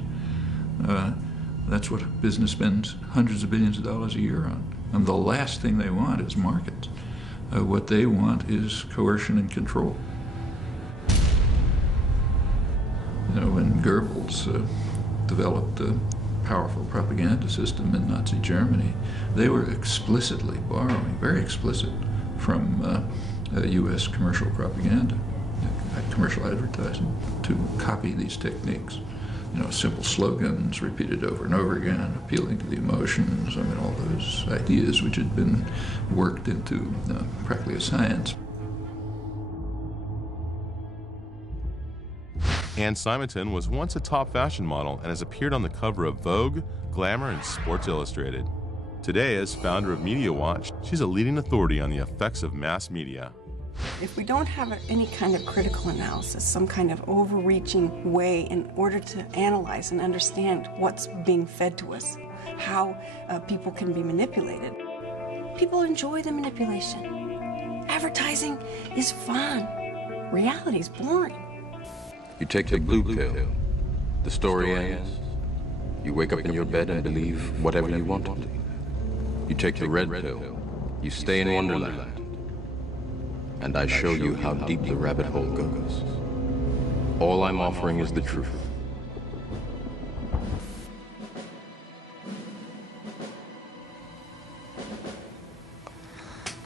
That's what business spends hundreds of billions of dollars a year on. And the last thing they want is markets. What they want is coercion and control. You know, when Goebbels developed a powerful propaganda system in Nazi Germany, they were explicitly borrowing, very explicit, from U.S. commercial propaganda, commercial advertising, to copy these techniques. You know, simple slogans repeated over and over again, appealing to the emotions, I mean, all those ideas which had been worked into practically a science. Anne Simonton was once a top fashion model and has appeared on the cover of Vogue, Glamour, and Sports Illustrated. Today, as founder of Media Watch, she's a leading authority on the effects of mass media. If we don't have any kind of critical analysis, some kind of overreaching way in order to analyze and understand what's being fed to us, how people can be manipulated, people enjoy the manipulation. Advertising is fun. Reality is boring. You take the blue pill, the story ends. You wake up in your bed and believe whatever you want to. You take the red pill, you stay in Wonderland. And I show you how deep the rabbit hole goes. All I'm offering is the truth.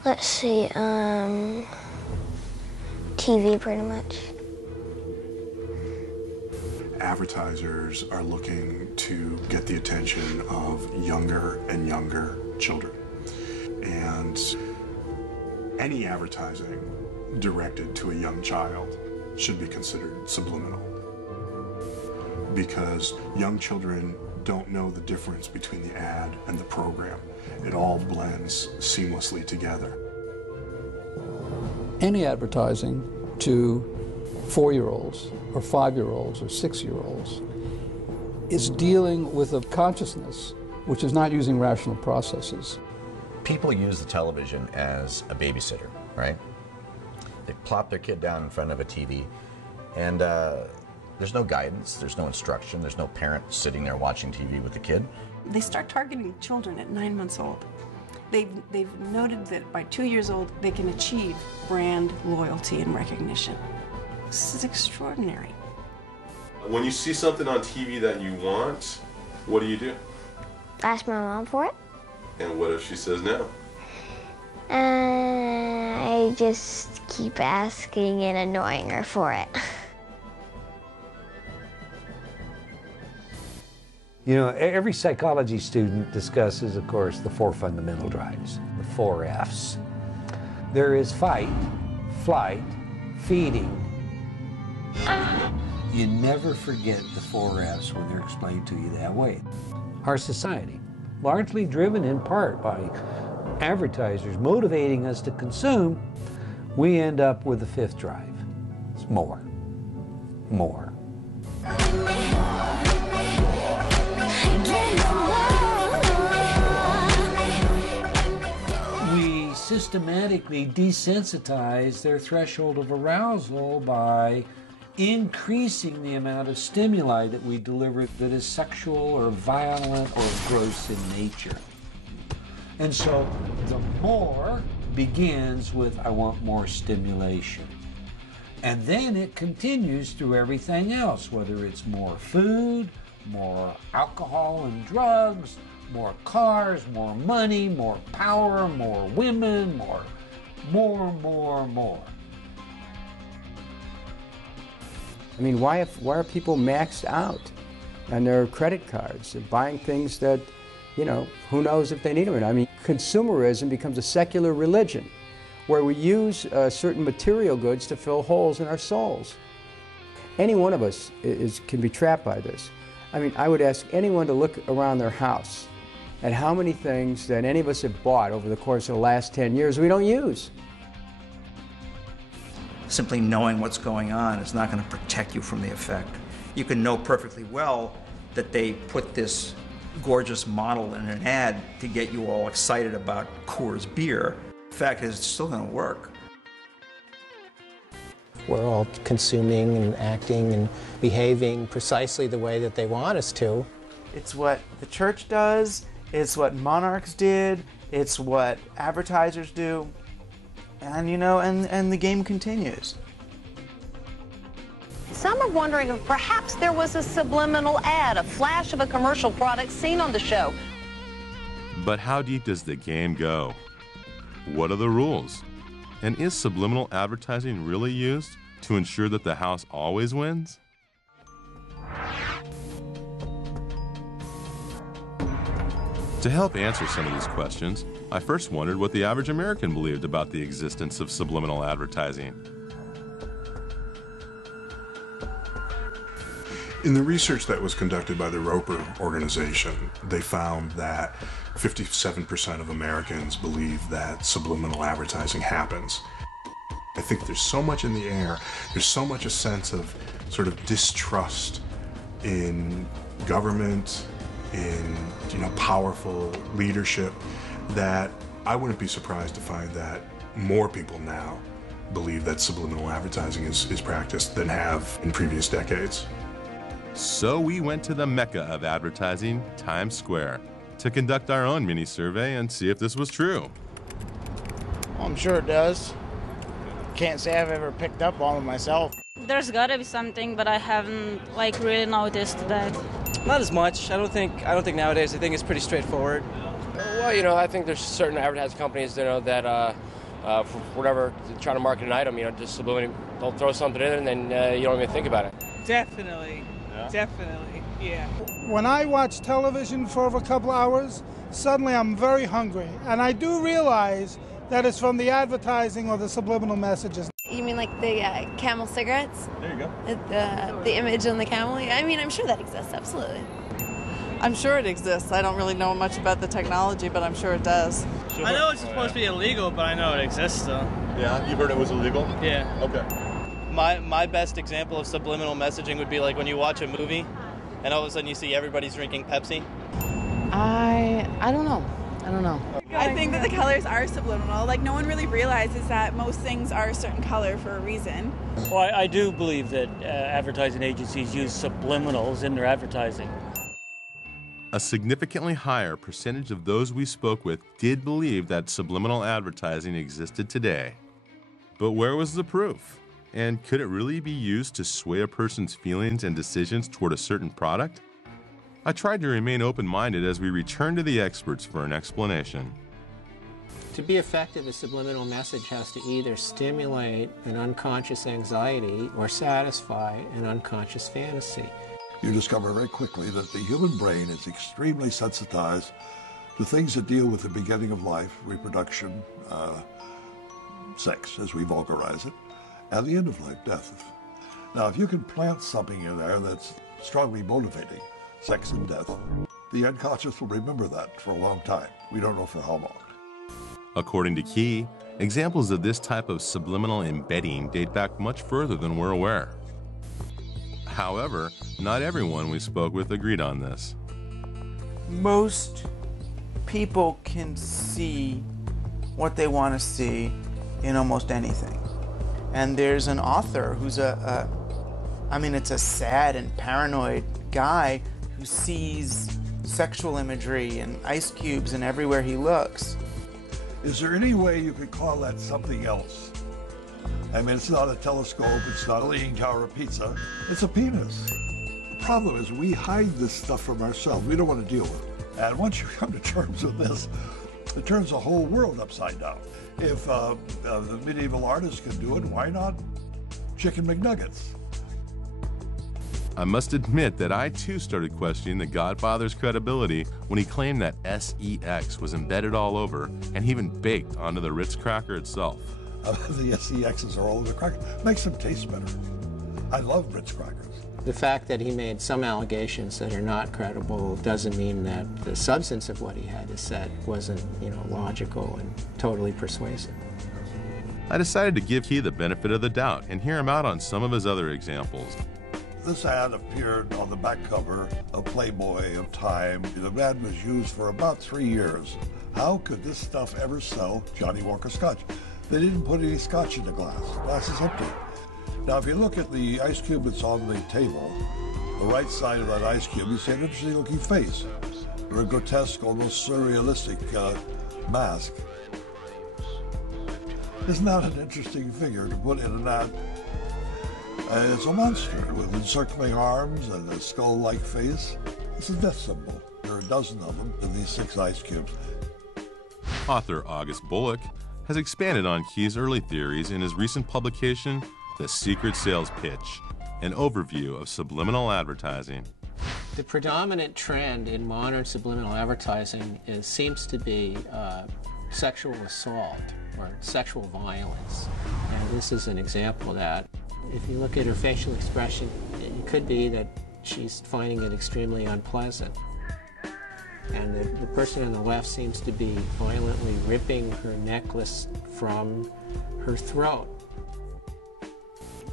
Let's see, TV pretty much. Advertisers are looking to get the attention of younger and younger children. And any advertising directed to a young child should be considered subliminal, because young children don't know the difference between the ad and the program. It all blends seamlessly together. Any advertising to 4-year-olds or 5-year-olds or 6-year-olds is dealing with a consciousness which is not using rational processes. People use the television as a babysitter, right? They plop their kid down in front of a TV, and there's no guidance, there's no instruction, there's no parent sitting there watching TV with the kid. They start targeting children at 9 months old. They've noted that by 2 years old, they can achieve brand loyalty and recognition. This is extraordinary. When you see something on TV that you want, what do? Ask my mom for it. And what if she says no? I just keep asking and annoying her for it. You know, every psychology student discusses, of course, the 4 fundamental drives, the 4 Fs. There is fight, flight, feeding. You never forget the 4 Fs when they're explained to you that way. Our society, largely driven in part by advertisers motivating us to consume, we end up with the 5th drive. It's more. More. We systematically desensitize their threshold of arousal by increasing the amount of stimuli that we deliver that is sexual or violent or gross in nature. And so the more begins with, I want more stimulation. And then it continues through everything else, whether it's more food, more alcohol and drugs, more cars, more money, more power, more women, more. I mean, why are people maxed out on their credit cards and buying things that, you know, who knows if they need them? I mean, consumerism becomes a secular religion where we use certain material goods to fill holes in our souls. Any one of us can be trapped by this. I mean, I would ask anyone to look around their house at how many things that any of us have bought over the course of the last 10 years we don't use. Simply knowing what's going on is not going to protect you from the effect. You can know perfectly well that they put this gorgeous model in an ad to get you all excited about Coors beer. The fact is, it's still going to work. We're all consuming and acting and behaving precisely the way that they want us to. It's what the church does, it's what monarchs did, it's what advertisers do, and you know, and the game continues. Some are wondering if perhaps there was a subliminal ad, a flash of a commercial product seen on the show. But how deep does the game go? What are the rules? And is subliminal advertising really used to ensure that the house always wins? To help answer some of these questions, I first wondered what the average American believed about the existence of subliminal advertising. In the research that was conducted by the Roper organization, they found that 57% of Americans believe that subliminal advertising happens. I think there's so much in the air, there's so much a sense of sort of distrust in government, in powerful leadership, that I wouldn't be surprised to find that more people now believe that subliminal advertising is practiced than have in previous decades. So we went to the mecca of advertising, Times Square, to conduct our own mini-survey and see if this was true. Well, I'm sure it does. Can't say I've ever picked up on it myself. There's gotta be something, but I haven't really noticed that. Not as much. I don't think nowadays. I think it's pretty straightforward. Well, I think there's certain advertising companies, that for whatever, trying to market an item, just subliminally, they'll throw something in and then you don't even think about it. Definitely. Yeah. Definitely, yeah. When I watch television for over a couple hours, suddenly I'm very hungry. And I do realize that it's from the advertising or the subliminal messages. You mean like the Camel cigarettes? There you go. The image on the Camel? I mean, I'm sure that exists, absolutely. I'm sure it exists. I don't really know much about the technology, but I'm sure it does. I know it's supposed to be illegal, but I know it exists still. Yeah, you've heard it was illegal? Yeah. Okay. My best example of subliminal messaging would be like when you watch a movie and all of a sudden you see everybody's drinking Pepsi. I don't know. I think that the colors are subliminal. Like, no one really realizes that most things are a certain color for a reason. Well, I do believe that advertising agencies use subliminals in their advertising. A significantly higher percentage of those we spoke with did believe that subliminal advertising existed today. But where was the proof? And could it really be used to sway a person's feelings and decisions toward a certain product? I tried to remain open-minded as we returned to the experts for an explanation. To be effective, a subliminal message has to either stimulate an unconscious anxiety or satisfy an unconscious fantasy. You discover very quickly that the human brain is extremely sensitized to things that deal with the beginning of life, reproduction, sex, as we vulgarize it, and the end of life, death. Now, if you can plant something in there that's strongly motivating, sex and death, the unconscious will remember that for a long time. We don't know for how long. According to Key, examples of this type of subliminal embedding date back much further than we're aware. However, not everyone we spoke with agreed on this. Most people can see what they want to see in almost anything. And there's an author who's a I mean, it's a sad and paranoid guy who sees sexual imagery and ice cubes and everywhere he looks. Is there any way you could call that something else? I mean, it's not a telescope, it's not a leaning tower of pizza, it's a penis. The problem is we hide this stuff from ourselves. We don't want to deal with it. And once you come to terms with this, it turns the whole world upside down. If the medieval artists can do it, why not Chicken McNuggets? I must admit that I too started questioning the Godfather's credibility when he claimed that SEX was embedded all over and even baked onto the Ritz cracker itself. The SEXs are all over the cracker. Makes them taste better. I love Ritz crackers. The fact that he made some allegations that are not credible doesn't mean that the substance of what he had to say wasn't, logical and totally persuasive. I decided to give Key the benefit of the doubt and hear him out on some of his other examples. This ad appeared on the back cover of Playboy, of Time. The ad was used for about 3 years. How could this stuff ever sell Johnny Walker Scotch? They didn't put any scotch in the glass. The glass is empty. Now, if you look at the ice cube that's on the table, the right side of that ice cube, you see an interesting looking face, or a grotesque, almost surrealistic mask. Isn't that an interesting figure to put in an ad? It's a monster with encircling arms and a skull-like face. It's a death symbol. There are a dozen of them in these 6 ice cubes. Author August Bullock has expanded on Key's early theories in his recent publication, The Secret Sales Pitch, an overview of subliminal advertising. The predominant trend in modern subliminal advertising seems to be sexual assault or sexual violence. And this is an example of that. If you look at her facial expression, it could be that she's finding it extremely unpleasant. And the person on the left seems to be violently ripping her necklace from her throat.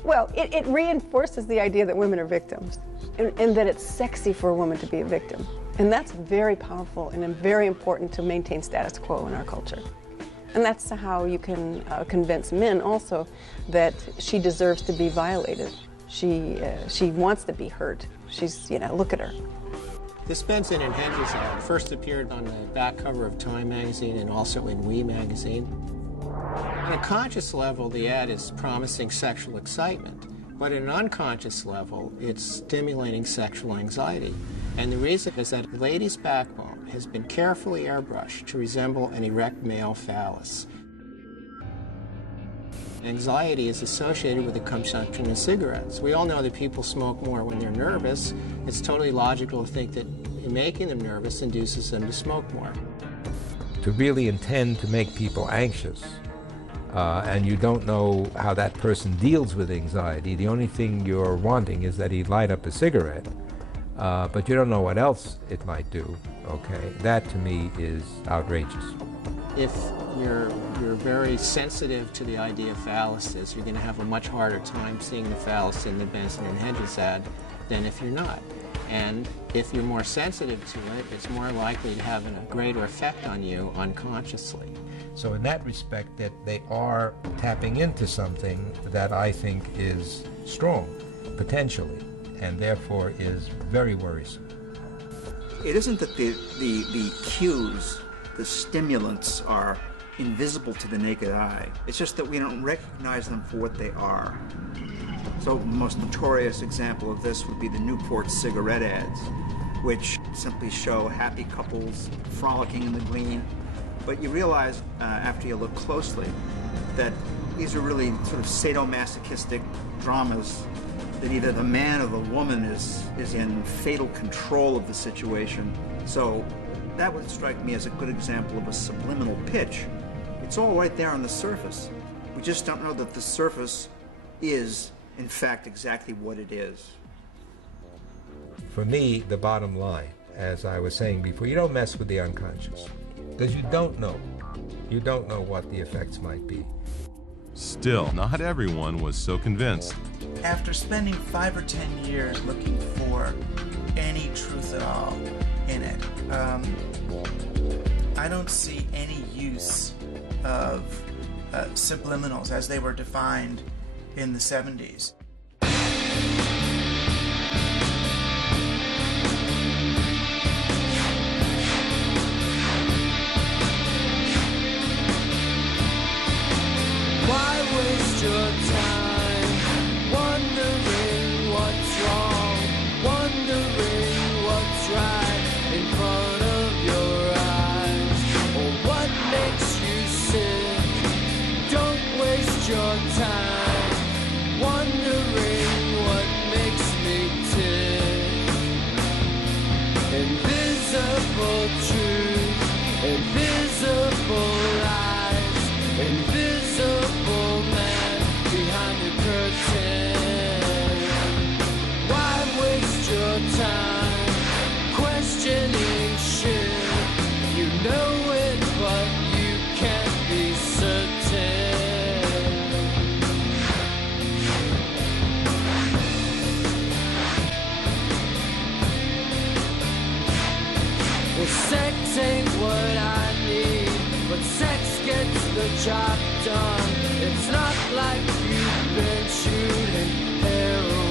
Well, it reinforces the idea that women are victims and that it's sexy for a woman to be a victim. And that's very powerful and very important to maintain status quo in our culture. And that's how you can convince men also that she deserves to be violated. She wants to be hurt. She's, look at her. This Benson and Hedges ad first appeared on the back cover of Time magazine and also in We magazine. On a conscious level, the ad is promising sexual excitement, but at an unconscious level, it's stimulating sexual anxiety. And the reason is that the lady's backbone has been carefully airbrushed to resemble an erect male phallus. Anxiety is associated with the consumption of cigarettes. We all know that people smoke more when they're nervous. It's totally logical to think that making them nervous induces them to smoke more. To really intend to make people anxious, and you don't know how that person deals with anxiety, the only thing you're wanting is that he light up a cigarette, but you don't know what else it might do, okay? That to me is outrageous. If you're very sensitive to the idea of phalluses, you're going to have a much harder time seeing the phallus in the Benson and Hedges ad than if you're not. And if you're more sensitive to it, it's more likely to have a greater effect on you unconsciously. So in that respect, that they are tapping into something that I think is strong, potentially, and therefore is very worrisome. It isn't that the cues, the stimulants, are invisible to the naked eye. It's just that we don't recognize them for what they are. So the most notorious example of this would be the Newport cigarette ads, which simply show happy couples frolicking in the green. But you realize after you look closely that these are really sort of sadomasochistic dramas, that either the man or the woman is in fatal control of the situation. So that would strike me as a good example of a subliminal pitch. It's all right there on the surface. We just don't know that the surface is, in fact, exactly what it is. For me, the bottom line, as I was saying before, you don't mess with the unconscious, because you don't know. You don't know what the effects might be. Still, not everyone was so convinced. After spending 5 or 10 years looking for any truth at all in it, I don't see any use of subliminals as they were defined in the 70s. waste your time wondering what's wrong, wondering what's right in front of your eyes, or what makes you sick. Don't waste your time wondering what makes me tick. Invisible truth, invisible lies, invisible man behind the curtain. Why waste your time questioning shit? You know it, but you can't be certain. Well, sex ain't what I need, but sex gets the job done. It's not like you've been shooting heroin.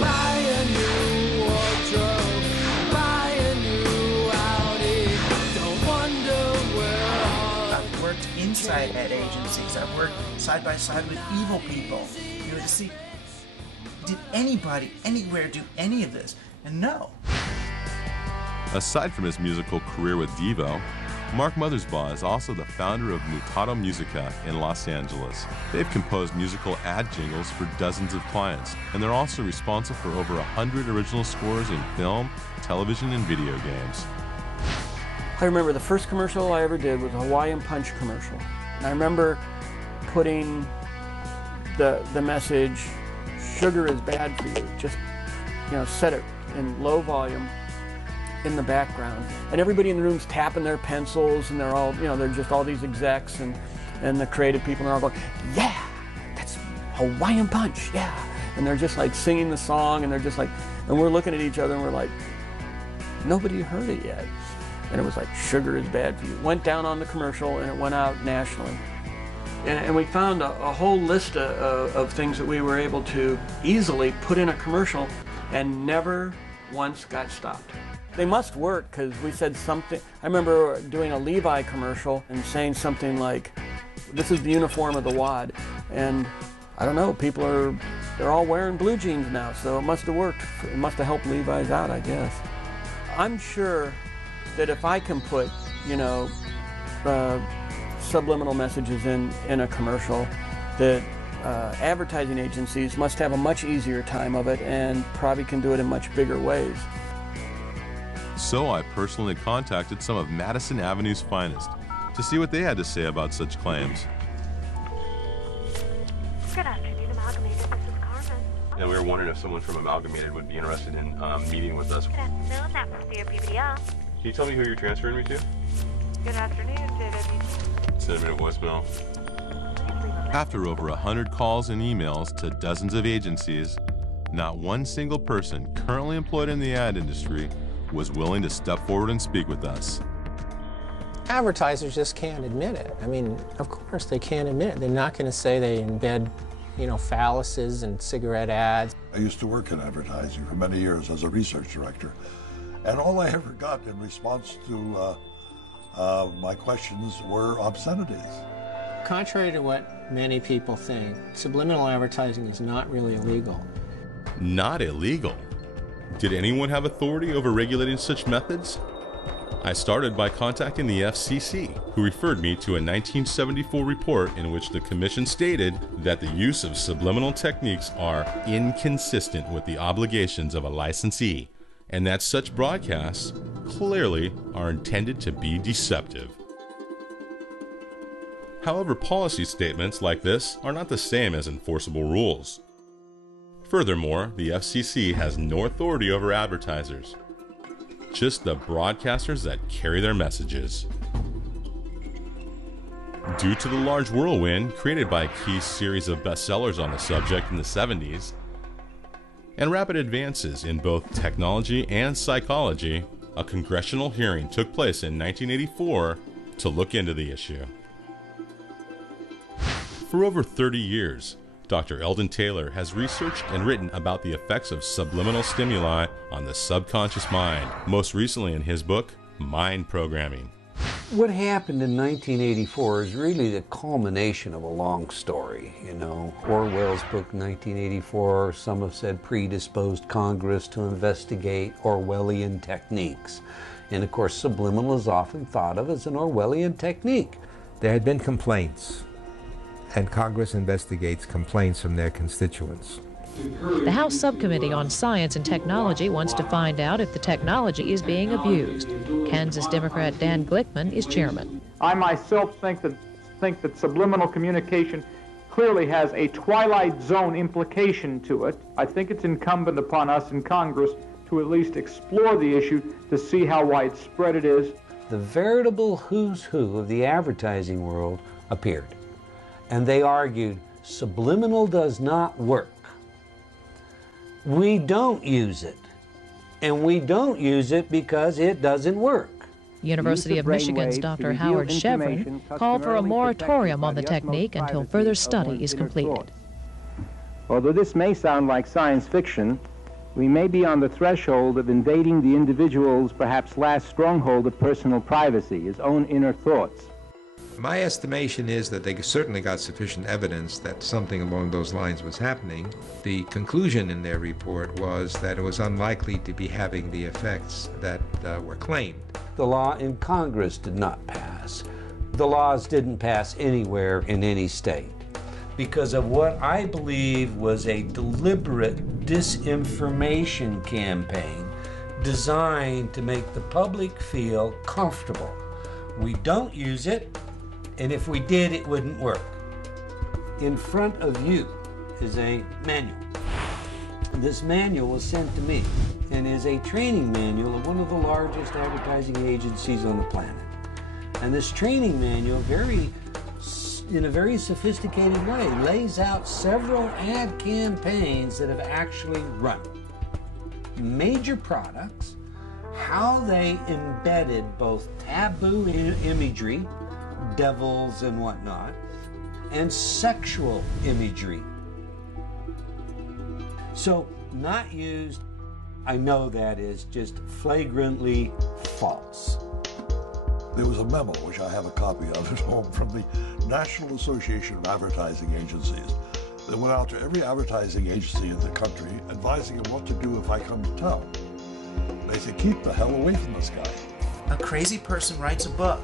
Buy a new wardrobe, buy a new Audi. Don't wonder where all I've worked inside ad agencies. I've worked side by side with evil people. You know, to see, did anybody anywhere do any of this? And no. Aside from his musical career with Devo, Mark Mothersbaugh is also the founder of Mutato Musica in Los Angeles. They've composed musical ad jingles for dozens of clients, and they're also responsible for over 100 original scores in film, television, and video games. I remember the first commercial I ever did was a Hawaiian Punch commercial. And I remember putting the message, sugar is bad for you. Just, set it in low volume in the background. And everybody in the room's tapping their pencils, and they're all, they're just all these execs and the creative people, and they're all going, yeah, that's Hawaiian Punch, yeah. And they're just like singing the song, and they're just like, and we're looking at each other and we're like, nobody heard it yet. And it was like, sugar is bad for you. Went down on the commercial, and it went out nationally. And we found a whole list of things that we were able to easily put in a commercial and never once got stopped. They must work, because we said something. I remember doing a Levi commercial and saying something like, this is the uniform of the WAD. And I don't know, they're all wearing blue jeans now, so it must have worked. It must have helped Levi's out, I guess. I'm sure that if I can put, subliminal messages in a commercial, that advertising agencies must have a much easier time of it and probably can do it in much bigger ways. So I personally contacted some of Madison Avenue's finest to see what they had to say about such claims. Good afternoon, Amalgamated. This is Carmen. And we were wondering if someone from Amalgamated would be interested in meeting with us. Good afternoon, that must be a BBL. Can you tell me who you're transferring me to? Good afternoon, JW. Send a minute voicemail. After over 100 calls and emails to dozens of agencies, not one single person currently employed in the ad industry was willing to step forward and speak with us. Advertisers just can't admit it. I mean, of course they can't admit it. They're not going to say they embed, phalluses and cigarette ads. I used to work in advertising for many years as a research director, and all I ever got in response to my questions were obscenities. Contrary to what many people think, subliminal advertising is not really illegal. Not illegal? Did anyone have authority over regulating such methods? I started by contacting the FCC, who referred me to a 1974 report in which the commission stated that the use of subliminal techniques are inconsistent with the obligations of a licensee, and that such broadcasts clearly are intended to be deceptive. However, policy statements like this are not the same as enforceable rules. Furthermore, the FCC has no authority over advertisers, just the broadcasters that carry their messages. Due to the large whirlwind created by Key's series of bestsellers on the subject in the 70s, and rapid advances in both technology and psychology, a congressional hearing took place in 1984 to look into the issue. For over 30 years, Dr. Eldon Taylor has researched and written about the effects of subliminal stimuli on the subconscious mind, most recently in his book, Mind Programming. What happened in 1984 is really the culmination of a long story. You know, Orwell's book 1984, some have said, predisposed Congress to investigate Orwellian techniques. And of course, subliminal is often thought of as an Orwellian technique. There had been complaints, and Congress investigates complaints from their constituents. The House Subcommittee on Science and Technology wants to find out if the technology is being abused. Kansas Democrat Dan Glickman is chairman. I myself think that subliminal communication clearly has a twilight zone implication to it. I think it's incumbent upon us in Congress to at least explore the issue to see how widespread it is. The veritable who's who of the advertising world appeared, and they argued subliminal does not work. We don't use it, and we don't use it because it doesn't work. University of Michigan's Dr. Howard Chevron called for a moratorium on the technique until further study is completed. Although this may sound like science fiction, we may be on the threshold of invading the individual's perhaps last stronghold of personal privacy, his own inner thoughts. My estimation is that they certainly got sufficient evidence that something along those lines was happening. The conclusion in their report was that it was unlikely to be having the effects that were claimed. The law in Congress did not pass. The laws didn't pass anywhere in any state because of what I believe was a deliberate disinformation campaign designed to make the public feel comfortable. We don't use it, and if we did, it wouldn't work. In front of you is a manual. This manual was sent to me and is a training manual of one of the largest advertising agencies on the planet. And this training manual, in a very sophisticated way, lays out several ad campaigns that have actually run. Major products, how they embedded both taboo imagery, devils and whatnot, and sexual imagery. So, not used, I know that is just flagrantly false. There was a memo, which I have a copy of at home, from the National Association of Advertising Agencies that went out to every advertising agency in the country advising them what to do if I come to town. They said, keep the hell away from this guy. A crazy person writes a book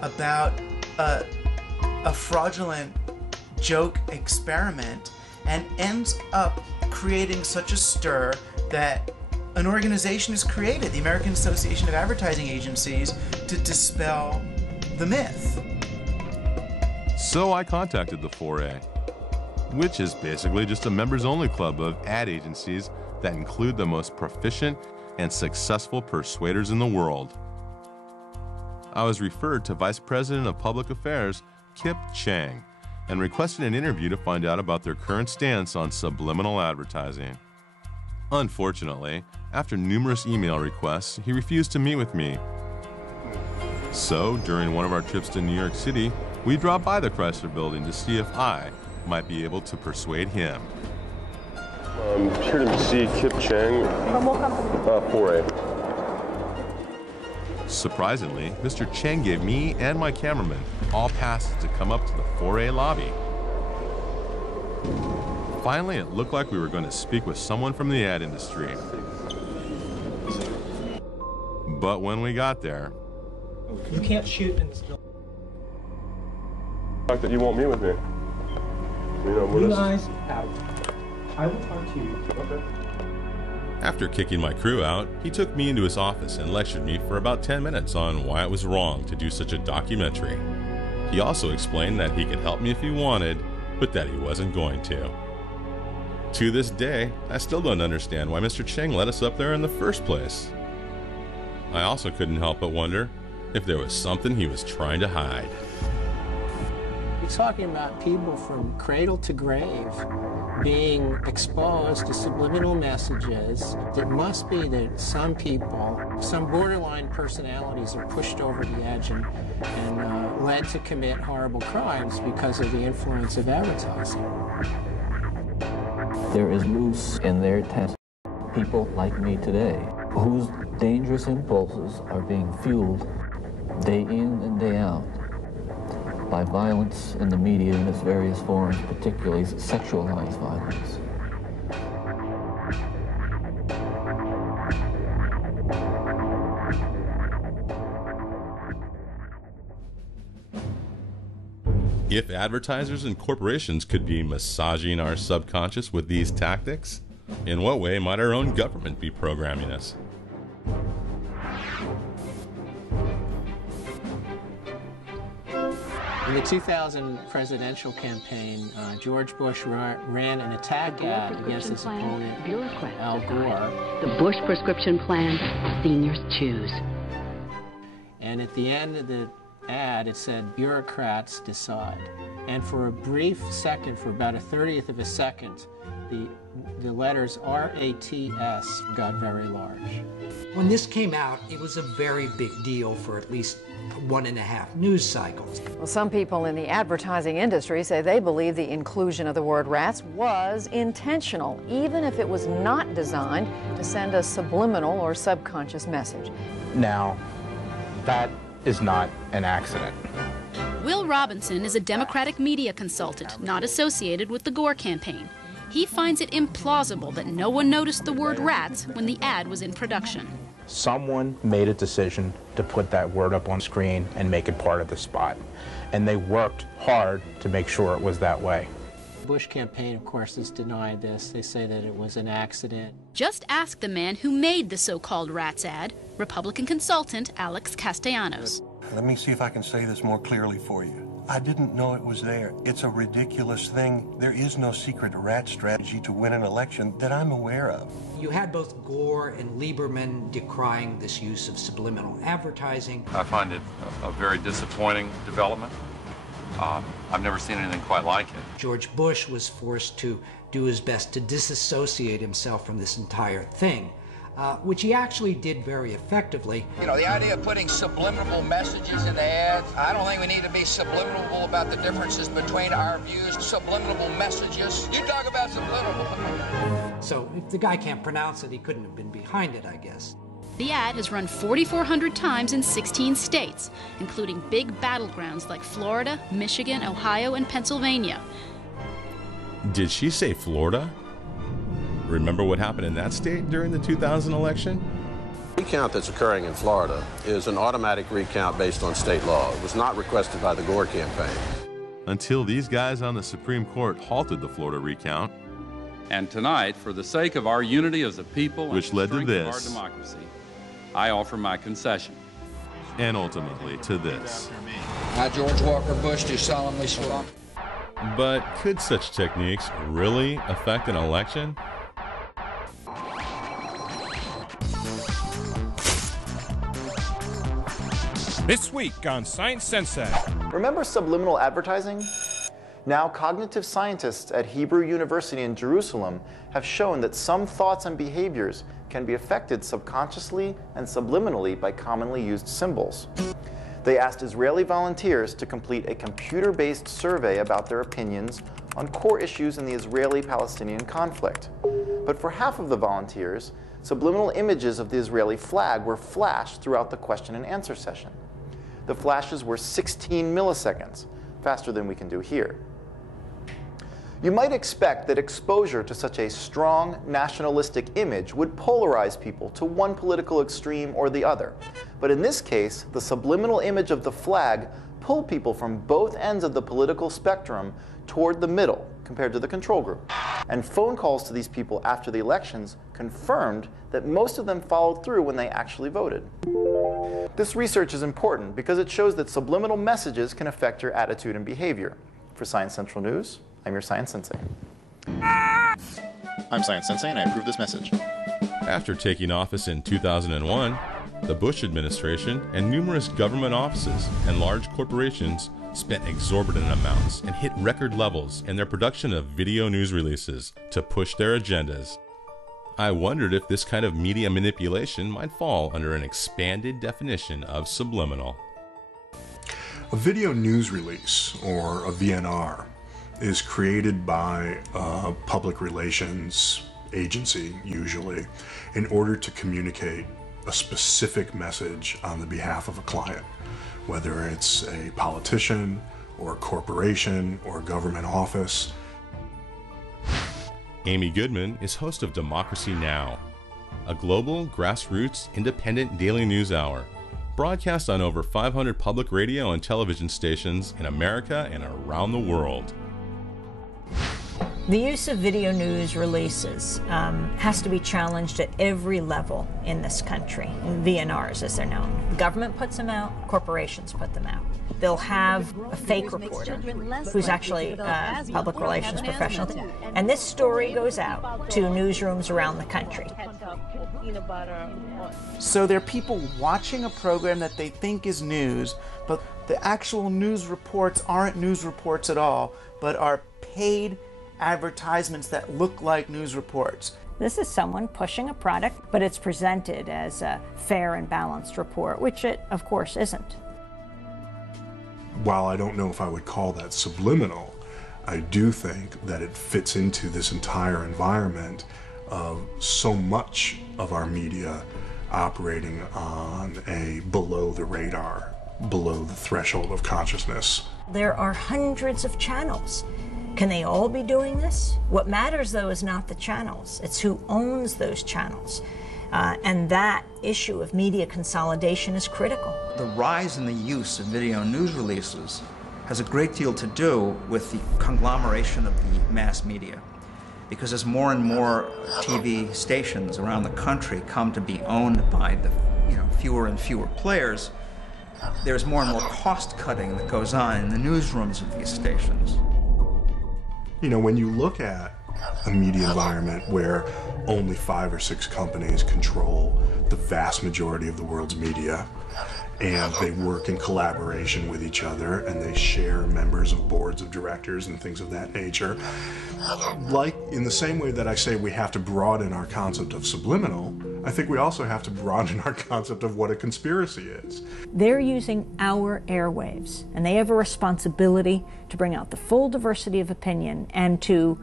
about a fraudulent joke experiment and ends up creating such a stir that an organization is created, the American Association of Advertising Agencies, to dispel the myth. So I contacted the 4A, which is basically just a members-only club of ad agencies that include the most proficient and successful persuaders in the world. I was referred to Vice President of Public Affairs, Kip Chang, and requested an interview to find out about their current stance on subliminal advertising. Unfortunately, after numerous email requests, he refused to meet with me. So, during one of our trips to New York City, we dropped by the Chrysler Building to see if I might be able to persuade him. I'm here to see Kip Chang. From what company? 4A. Surprisingly, Mr. Chang gave me and my cameraman all passes to come up to the 4A lobby. Finally, it looked like we were going to speak with someone from the ad industry. But when we got there... You can't shoot in this building. The fact that you won't meet with me. You guys out. I will talk to you. Okay. After kicking my crew out, he took me into his office and lectured me for about 10 minutes on why it was wrong to do such a documentary. He also explained that he could help me if he wanted, but that he wasn't going to. To this day, I still don't understand why Mr. Chang let us up there in the first place. I also couldn't help but wonder if there was something he was trying to hide. You're talking about people from cradle to grave being exposed to subliminal messages. It must be that some people, some borderline personalities are pushed over the edge and led to commit horrible crimes because of the influence of advertising. There is loose in their test people like me today whose dangerous impulses are being fueled day in and day out, by violence in the media in its various forms, particularly sexualized violence. If advertisers and corporations could be massaging our subconscious with these tactics, in what way might our own government be programming us? In the 2000 presidential campaign, George Bush ran an attack ad against his opponent, Al Gore. The Bush prescription plan, seniors choose. And at the end of the ad, it said, bureaucrats decide. And for a brief second, for about a 30th of a second, the letters RATS got very large. When this came out, it was a very big deal for at least 1.5 news cycles. Well, some people in the advertising industry say they believe the inclusion of the word rats was intentional, even if it was not designed to send a subliminal or subconscious message. Now, that is not an accident. Will Robinson is a Democratic media consultant not associated with the Gore campaign. He finds it implausible that no one noticed the word rats when the ad was in production. Someone made a decision to put that word up on screen and make it part of the spot. And they worked hard to make sure it was that way. The Bush campaign, of course, has denied this. They say that it was an accident. Just ask the man who made the so-called rats ad, Republican consultant Alex Castellanos. Let me see if I can say this more clearly for you. I didn't know it was there. It's a ridiculous thing. There is no secret rat strategy to win an election that I'm aware of. You had both Gore and Lieberman decrying this use of subliminal advertising. I find it a very disappointing development. I've never seen anything quite like it. George Bush was forced to do his best to disassociate himself from this entire thing, which he actually did very effectively. You know, the idea of putting subliminal messages in the ads, I don't think we need to be subliminal about the differences between our views. Subliminal messages. You talk about subliminal. So if the guy can't pronounce it, he couldn't have been behind it, I guess. The ad has run 4,400 times in 16 states, including big battlegrounds like Florida, Michigan, Ohio, and Pennsylvania. Did she say Florida? Remember what happened in that state during the 2000 election? The recount that's occurring in Florida is an automatic recount based on state law. It was not requested by the Gore campaign. Until these guys on the Supreme Court halted the Florida recount. And tonight, for the sake of our unity as a people which led to this, our democracy, I offer my concession. And ultimately to this. I, George Walker Bush, do solemnly swear. But could such techniques really affect an election? This week on Science Sensei. Remember subliminal advertising? Now, cognitive scientists at Hebrew University in Jerusalem have shown that some thoughts and behaviors can be affected subconsciously and subliminally by commonly used symbols. They asked Israeli volunteers to complete a computer-based survey about their opinions on core issues in the Israeli-Palestinian conflict. But for half of the volunteers, subliminal images of the Israeli flag were flashed throughout the question and answer session. The flashes were 16 milliseconds, faster than we can do here. You might expect that exposure to such a strong nationalistic image would polarize people to one political extreme or the other. But in this case, the subliminal image of the flag pulled people from both ends of the political spectrum toward the middle compared to the control group. And phone calls to these people after the elections confirmed that most of them followed through when they actually voted. This research is important because it shows that subliminal messages can affect your attitude and behavior. For Science Central News, I'm your Science Sensei. I'm Science Sensei, and I approve this message. After taking office in 2001, the Bush administration and numerous government offices and large corporations spent exorbitant amounts and hit record levels in their production of video news releases to push their agendas. I wondered if this kind of media manipulation might fall under an expanded definition of subliminal. A video news release, or a VNR, is created by a public relations agency, usually, in order to communicate a specific message on the behalf of a client, whether it's a politician or a corporation or a government office. Amy Goodman is host of Democracy Now!, a global, grassroots, independent daily news hour, broadcast on over 500 public radio and television stations in America and around the world. The use of video news releases has to be challenged at every level in this country, VNRs as they're known. The government puts them out, corporations put them out. They'll have a fake reporter who's actually a public relations professional. And this story goes out to newsrooms around the country. So there are people watching a program that they think is news, but the actual news reports aren't news reports at all, but are paid advertisements that look like news reports. This is someone pushing a product, but it's presented as a fair and balanced report, which it, of course, isn't. While I don't know if I would call that subliminal, I do think that it fits into this entire environment of so much of our media operating on a below the radar, below the threshold of consciousness. There are hundreds of channels. Can they all be doing this? What matters, though, is not the channels. It's who owns those channels. And that issue of media consolidation is critical. The rise in the use of video news releases has a great deal to do with the conglomeration of the mass media. Because as more and more TV stations around the country come to be owned by the fewer and fewer players, there's more and more cost cutting that goes on in the newsrooms of these stations. You know, when you look at a media environment where only 5 or 6 companies control the vast majority of the world's media, and they work in collaboration with each other, and they share members of boards of directors and things of that nature, like in the same way that I say we have to broaden our concept of subliminal, I think we also have to broaden our concept of what a conspiracy is. They're using our airwaves, and they have a responsibility to bring out the full diversity of opinion and to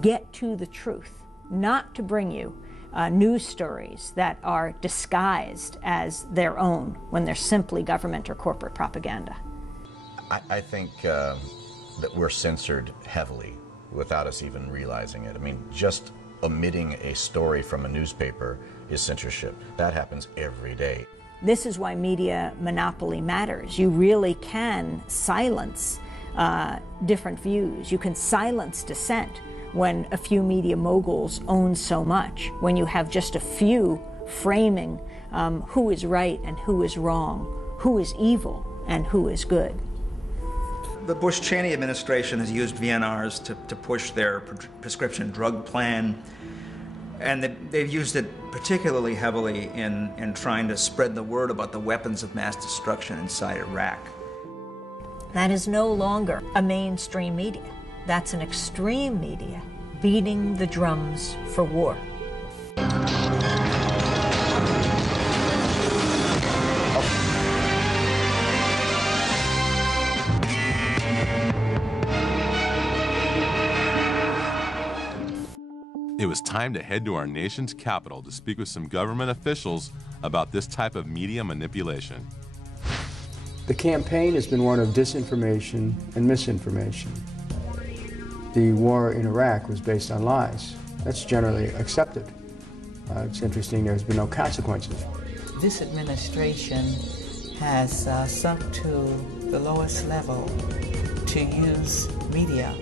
get to the truth, not to bring you news stories that are disguised as their own when they're simply government or corporate propaganda. I think that we're censored heavily without us even realizing it. I mean, just omitting a story from a newspaper is censorship. That happens every day. This is why media monopoly matters. You really can silence different views. You can silence dissent when a few media moguls own so much, when you have just a few framing who is right and who is wrong, who is evil and who is good. The Bush-Cheney administration has used VNRs to push their prescription drug plan, and they've used it particularly heavily in trying to spread the word about the weapons of mass destruction inside Iraq. That is no longer a mainstream media. That's an extreme media beating the drums for war. It was time to head to our nation's capital to speak with some government officials about this type of media manipulation. The campaign has been one of disinformation and misinformation. The war in Iraq was based on lies. That's generally accepted. It's interesting there's been no consequences. This administration has sunk to the lowest level to use media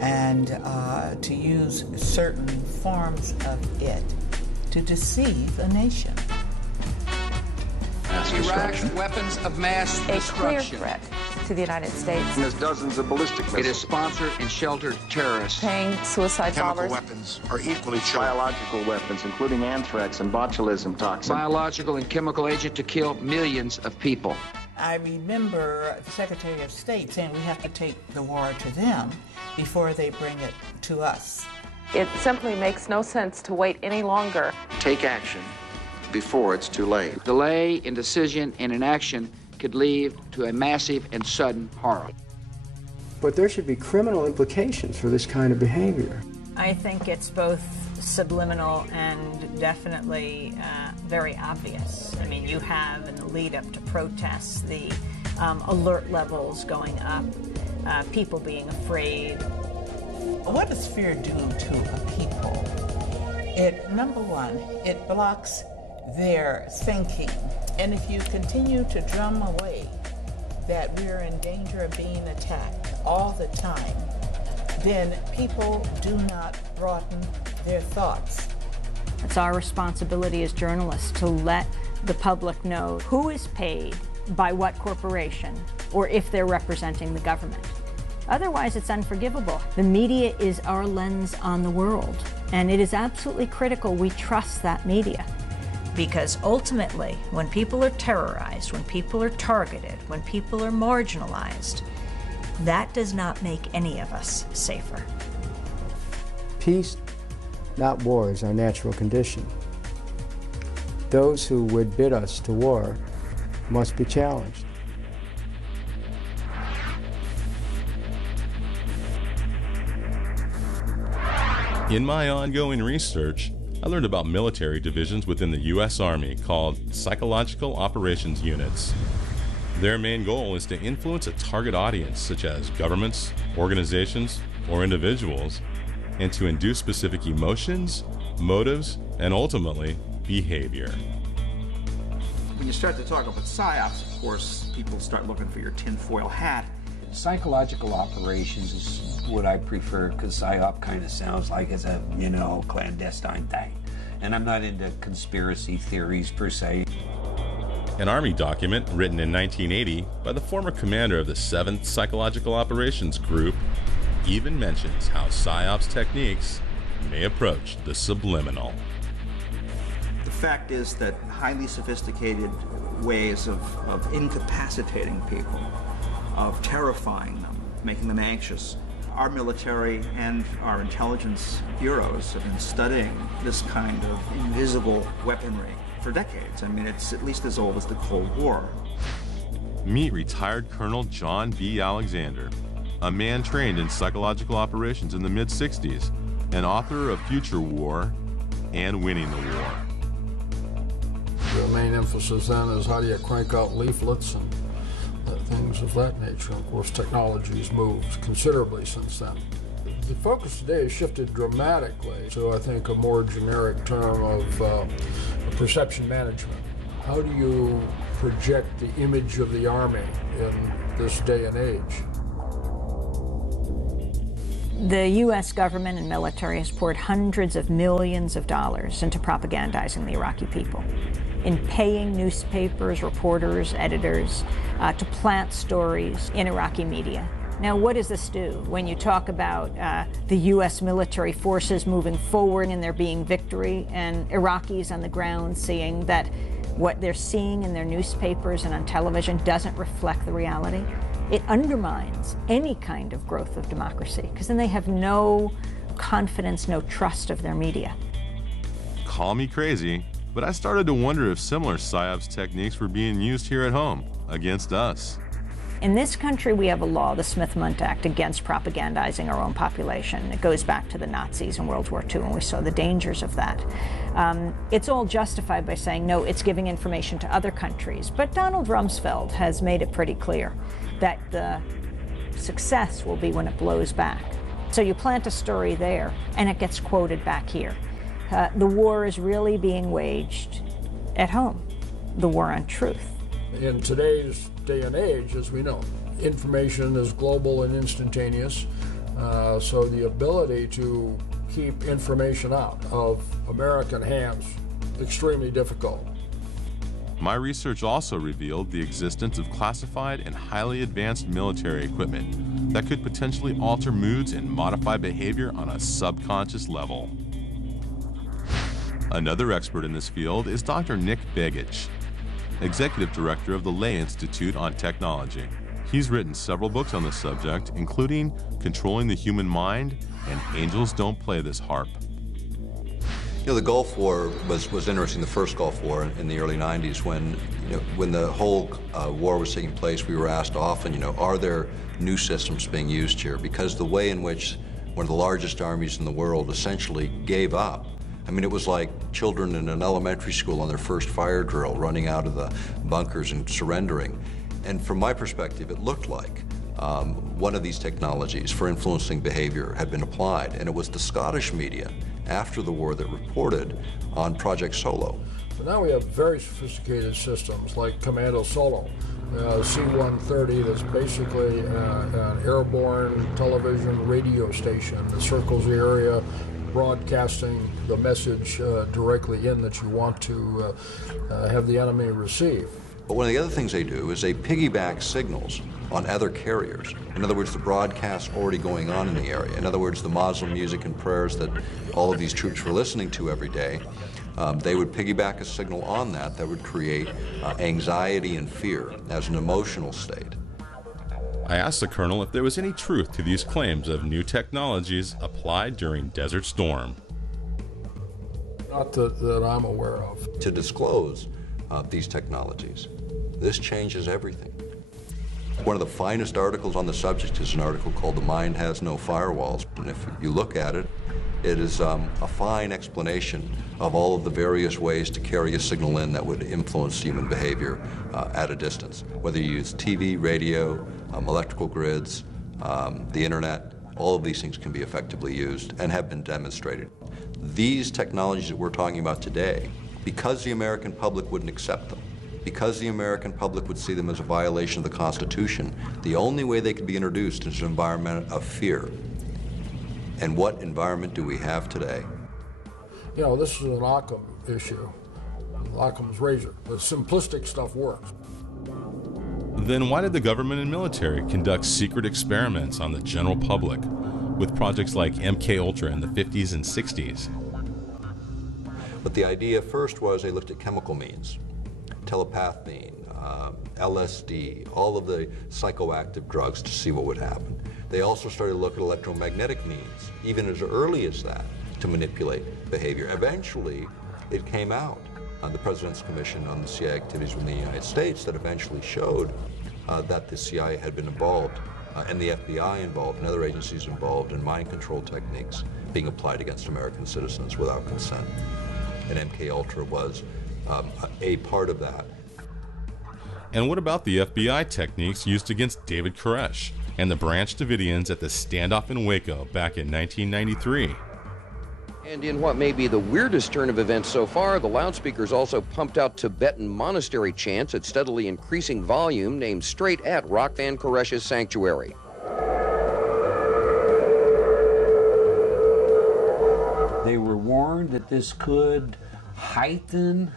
and to use certain forms of it to deceive a nation. Iraq's weapons of mass destruction. A clear threat to the United States. There's dozens of ballistic missiles. It has sponsored and sheltered terrorists. Paying suicide bombers. Chemical weapons are equally true. Biological weapons, including anthrax and botulism toxin. Biological and chemical agent to kill millions of people. I remember the Secretary of State saying we have to take the war to them before they bring it to us. It simply makes no sense to wait any longer. Take action before it's too late. Delay in decision and inaction could lead to a massive and sudden horror. But there should be criminal implications for this kind of behavior. I think it's both subliminal and definitely very obvious. I mean, you have in the lead up to protests the alert levels going up, people being afraid. What does fear do to a people? Number one, it blocks their thinking. And if you continue to drum away that we're in danger of being attacked all the time, then people do not broaden their thoughts. It's our responsibility as journalists to let the public know who is paid by what corporation, or if they're representing the government. Otherwise, it's unforgivable. The media is our lens on the world, and it is absolutely critical we trust that media. Because ultimately, when people are terrorized, when people are targeted, when people are marginalized, that does not make any of us safer. Peace, not war, is our natural condition. Those who would bid us to war must be challenged. In my ongoing research, I learned about military divisions within the U.S. Army called Psychological Operations Units. Their main goal is to influence a target audience, such as governments, organizations, or individuals, and to induce specific emotions, motives, and ultimately, behavior. When you start to talk about PSYOPs, of course, people start looking for your tinfoil hat. Psychological operations is what I prefer, because PSYOP kind of sounds like it's a, clandestine thing. And I'm not into conspiracy theories per se. An Army document written in 1980 by the former commander of the 7th Psychological Operations Group even mentions how PSYOPs techniques may approach the subliminal. The fact is that highly sophisticated ways of incapacitating people, of terrifying them, making them anxious. Our military and our intelligence bureaus have been studying this kind of invisible weaponry for decades. I mean, it's at least as old as the Cold War. Meet retired Colonel John B. Alexander, a man trained in psychological operations in the mid-60s, and author of Future War and Winning the War. The main emphasis then is how do you crank out leaflets and things of that nature. Of course, technology has moved considerably since then. The focus today has shifted dramatically to, I think, a more generic term of perception management. How do you project the image of the Army in this day and age? The U.S. government and military has poured hundreds of millions of dollars into propagandizing the Iraqi people, in paying newspapers, reporters, editors to plant stories in Iraqi media. Now, what does this do? When you talk about the U.S. military forces moving forward and there being victory, and Iraqis on the ground seeing that what they're seeing in their newspapers and on television doesn't reflect the reality, it undermines any kind of growth of democracy, because then they have no confidence, no trust of their media. Call me crazy, but I started to wonder if similar PSYOPs techniques were being used here at home against us. In this country, we have a law, the Smith-Mundt Act, against propagandizing our own population. It goes back to the Nazis in World War II, and we saw the dangers of that. It's all justified by saying, no, it's giving information to other countries. But Donald Rumsfeld has made it pretty clear that the success will be when it blows back. So you plant a story there, and it gets quoted back here. The war is really being waged at home, the war on truth. In today's day and age, as we know, information is global and instantaneous, so the ability to keep information out of American hands extremely difficult. My research also revealed the existence of classified and highly advanced military equipment that could potentially alter moods and modify behavior on a subconscious level. Another expert in this field is Dr. Nick Begich, Executive Director of the Lay Institute on Technology. He's written several books on the subject, including Controlling the Human Mind and Angels Don't Play This Harp. You know, the Gulf War was interesting, the first Gulf War in the early 90s when the whole war was taking place. We were asked often, are there new systems being used here? Because the way in which one of the largest armies in the world, essentially gave up. I mean, it was like children in an elementary school on their first fire drill, running out of the bunkers and surrendering. And from my perspective, it looked like one of these technologies for influencing behavior had been applied, and it was the Scottish media after the war that reported on Project Solo. But now we have very sophisticated systems like Commando Solo, C-130, that's basically an airborne television radio station that circles the area, broadcasting the message directly in that you want to have the enemy receive. But one of the other things they do is they piggyback signals on other carriers. In other words, the broadcasts already going on in the area. In other words, the Muslim music and prayers that all of these troops were listening to every day, they would piggyback a signal on that would create anxiety and fear as an emotional state. I asked the colonel if there was any truth to these claims of new technologies applied during Desert Storm. Not that I'm aware of. To disclose these technologies, this changes everything. One of the finest articles on the subject is an article called "The Mind Has No Firewalls," and if you look at it, it is a fine explanation of all of the various ways to carry a signal in that would influence human behavior at a distance. Whether you use TV, radio, electrical grids, the internet, all of these things can be effectively used and have been demonstrated. These technologies that we're talking about today, because the American public wouldn't accept them, because the American public would see them as a violation of the Constitution, the only way they could be introduced is an environment of fear. And what environment do we have today? You know, this is an Occam issue, Occam's razor. The simplistic stuff works. Then why did the government and military conduct secret experiments on the general public with projects like MK Ultra in the 50s and 60s? But the idea first was they looked at chemical means, telepathine, LSD, all of the psychoactive drugs to see what would happen. They also started to look at electromagnetic means, even as early as that, to manipulate behavior. Eventually, it came out on the President's Commission on the CIA activities within the United States that eventually showed that the CIA had been involved, and the FBI involved, and other agencies involved in mind control techniques being applied against American citizens without consent. And MK Ultra was a part of that. And what about the FBI techniques used against David Koresh and the Branch Davidians at the standoff in Waco back in 1993? And in what may be the weirdest turn of events so far, the loudspeakers also pumped out Tibetan monastery chants at steadily increasing volume aimed straight at Rockvan Koresh's sanctuary. They were warned that this could heighten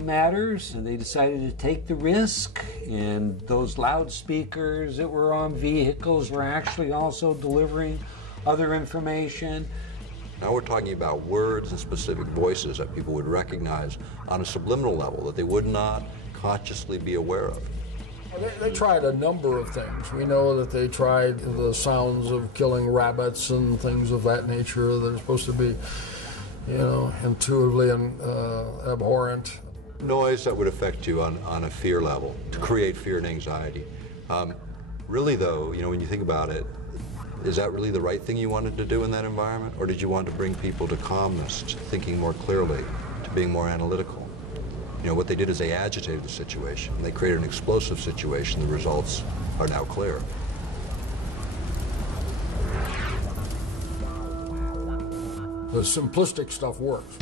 matters, and they decided to take the risk, and those loudspeakers that were on vehicles were actually also delivering other information. Now we're talking about words and specific voices that people would recognize on a subliminal level that they would not consciously be aware of. They tried a number of things. We know that they tried the sounds of killing rabbits and things of that nature that are supposed to be, you know, intuitively abhorrent. Noise that would affect you on a fear level, to create fear and anxiety. Really though, you know, when you think about it, is that really the right thing you wanted to do in that environment? Or did you want to bring people to calmness, to thinking more clearly, to being more analytical? You know, what they did is they agitated the situation. They created an explosive situation. The results are now clear. The simplistic stuff works.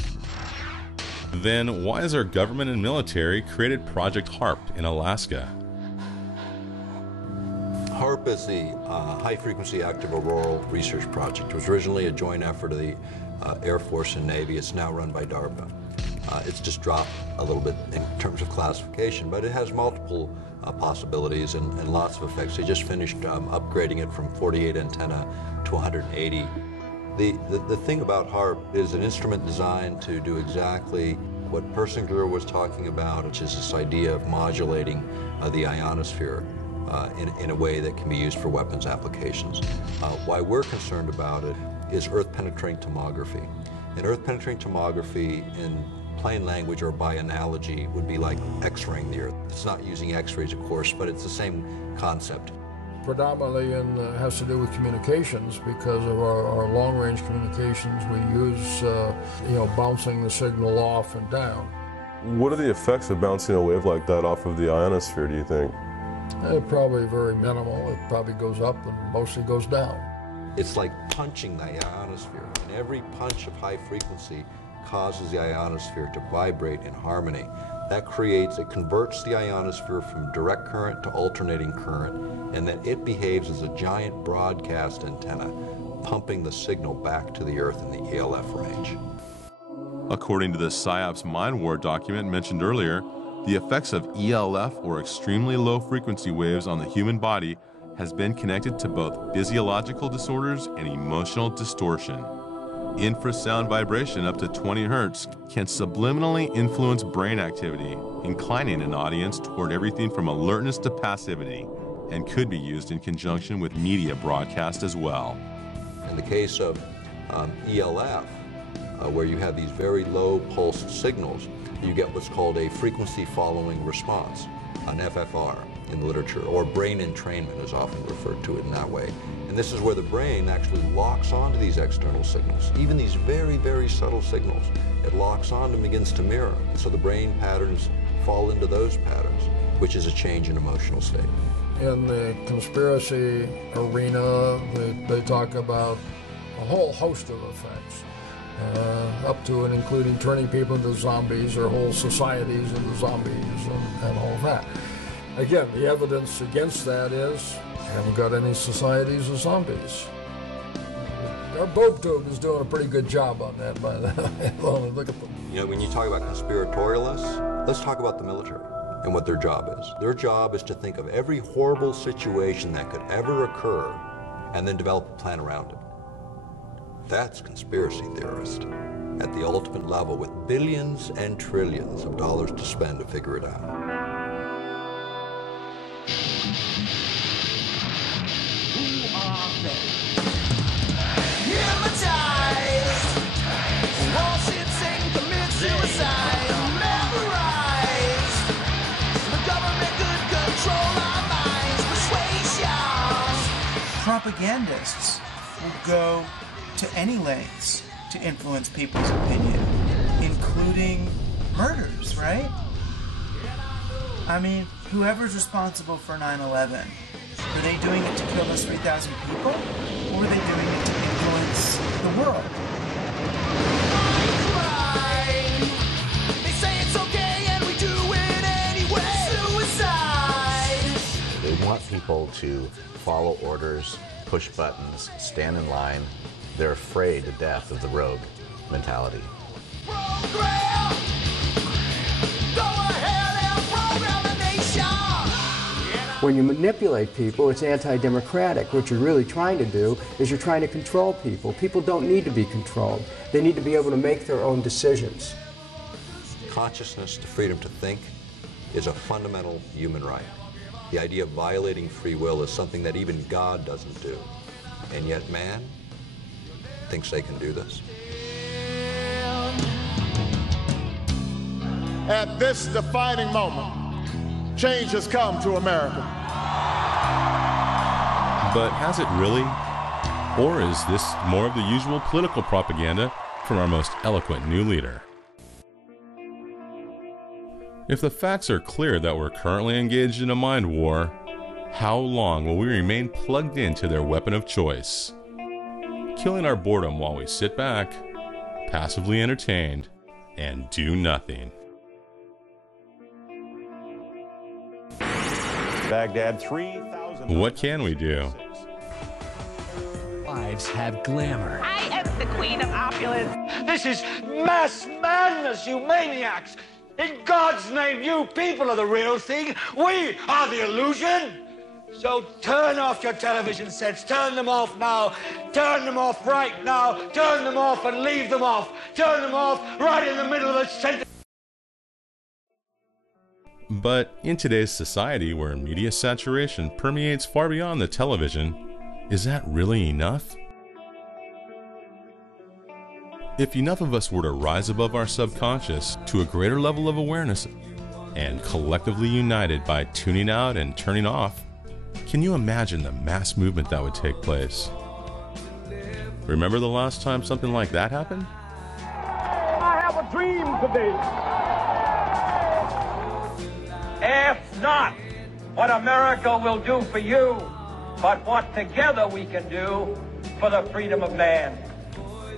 Then why has our government and military created Project HARP in Alaska? HARP is the High-Frequency Active Auroral Research Project. It was originally a joint effort of the Air Force and Navy. It's now run by DARPA. It's just dropped a little bit in terms of classification, but it has multiple possibilities and lots of effects. They just finished upgrading it from 48 antenna to 180. The thing about HARP is an instrument designed to do exactly what Persinger was talking about, which is this idea of modulating the ionosphere in a way that can be used for weapons applications. Why we're concerned about it is earth-penetrating tomography. And earth-penetrating tomography in plain language or by analogy would be like X-raying the Earth. It's not using X-rays, of course, but it's the same concept. predominantly has to do with communications because of our long-range communications. We use, bouncing the signal off and down. What are the effects of bouncing a wave like that off of the ionosphere, do you think? Probably very minimal. It probably goes up and mostly goes down. It's like punching the ionosphere, and every punch of high frequency causes the ionosphere to vibrate in harmony. That it converts the ionosphere from direct current to alternating current, and then it behaves as a giant broadcast antenna, pumping the signal back to the Earth in the ELF range. According to the PSYOPS Mind War document mentioned earlier, the effects of ELF, or extremely low frequency waves, on the human body has been connected to both physiological disorders and emotional distortion. Infrasound vibration up to 20 Hertz can subliminally influence brain activity, inclining an audience toward everything from alertness to passivity, and could be used in conjunction with media broadcast as well. In the case of ELF, where you have these very low pulsed signals, you get what's called a frequency following response, an FFR in the literature, or brain entrainment is often referred to it in that way. And this is where the brain actually locks onto these external signals, even these very, very subtle signals. It locks on and begins to mirror. And so the brain patterns fall into those patterns, which is a change in emotional state. In the conspiracy arena, they talk about a whole host of effects, up to and including turning people into zombies or whole societies into zombies and all that. Again, the evidence against that is we haven't got any societies of zombies. Our Bob Tube is doing a pretty good job on that, by the way. Look at them. You know, when you talk about conspiratorialists, let's talk about the military and what their job is. Their job is to think of every horrible situation that could ever occur and then develop a plan around it. That's conspiracy theorist at the ultimate level, with billions and trillions of dollars to spend to figure it out. Who are they? Hypnotized, bullshit, Satan commit suicide, memorized. The government could control our minds, persuasions. Propagandists will go to any lengths to influence people's opinion, including murders, right? I mean, whoever's responsible for 9/11, were they doing it to kill those 3,000 people? Or were they doing it to influence the world? They say it's okay and we do it anyway. Suicide. They want people to follow orders, push buttons, stand in line. They're afraid to death of the rogue mentality. Program. Go ahead and program the nation. When you manipulate people, it's anti-democratic. What you're really trying to do is you're trying to control people. People don't need to be controlled. They need to be able to make their own decisions. Consciousness to freedom to think is a fundamental human right. The idea of violating free will is something that even God doesn't do. And yet man thinks they can do this. At this defining moment, change has come to America. But has it really? Or is this more of the usual political propaganda from our most eloquent new leader? If the facts are clear that we're currently engaged in a mind war, how long will we remain plugged into their weapon of choice? Killing our boredom while we sit back, passively entertained, and do nothing. Baghdad, 3,000. What can we do? Lives have glamour. I am the queen of opulence. This is mass madness, you maniacs! In God's name, you people are the real thing. We are the illusion. So turn off your television sets. Turn them off now. Turn them off right now. Turn them off and leave them off. Turn them off right in the middle of the sentence. But in today's society where media saturation permeates far beyond the television, is that really enough? If enough of us were to rise above our subconscious to a greater level of awareness and collectively united by tuning out and turning off, Can you imagine the mass movement that would take place? Remember the last time something like that happened? I have a dream today. Ask not what America will do for you, but what together we can do for the freedom of man.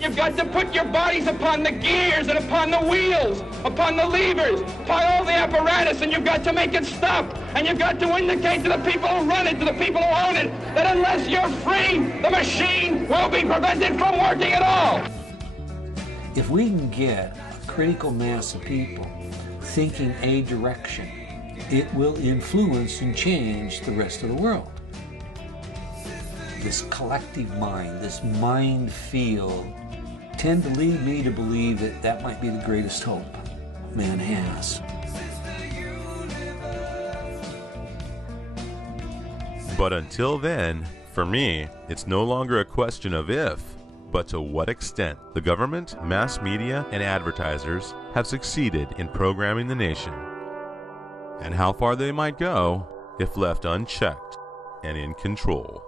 You've got to put your bodies upon the gears and upon the wheels, upon the levers, upon all the apparatus, and you've got to make it stop. And you've got to indicate to the people who run it, to the people who own it, that unless you're free, the machine will be prevented from working at all. If we can get a critical mass of people thinking a direction, it will influence and change the rest of the world. This collective mind, this mind field, tend to lead me to believe that that might be the greatest hope man has. But until then, for me, it's no longer a question of if, but to what extent the government, mass media, and advertisers have succeeded in programming the nation, and how far they might go if left unchecked and in control.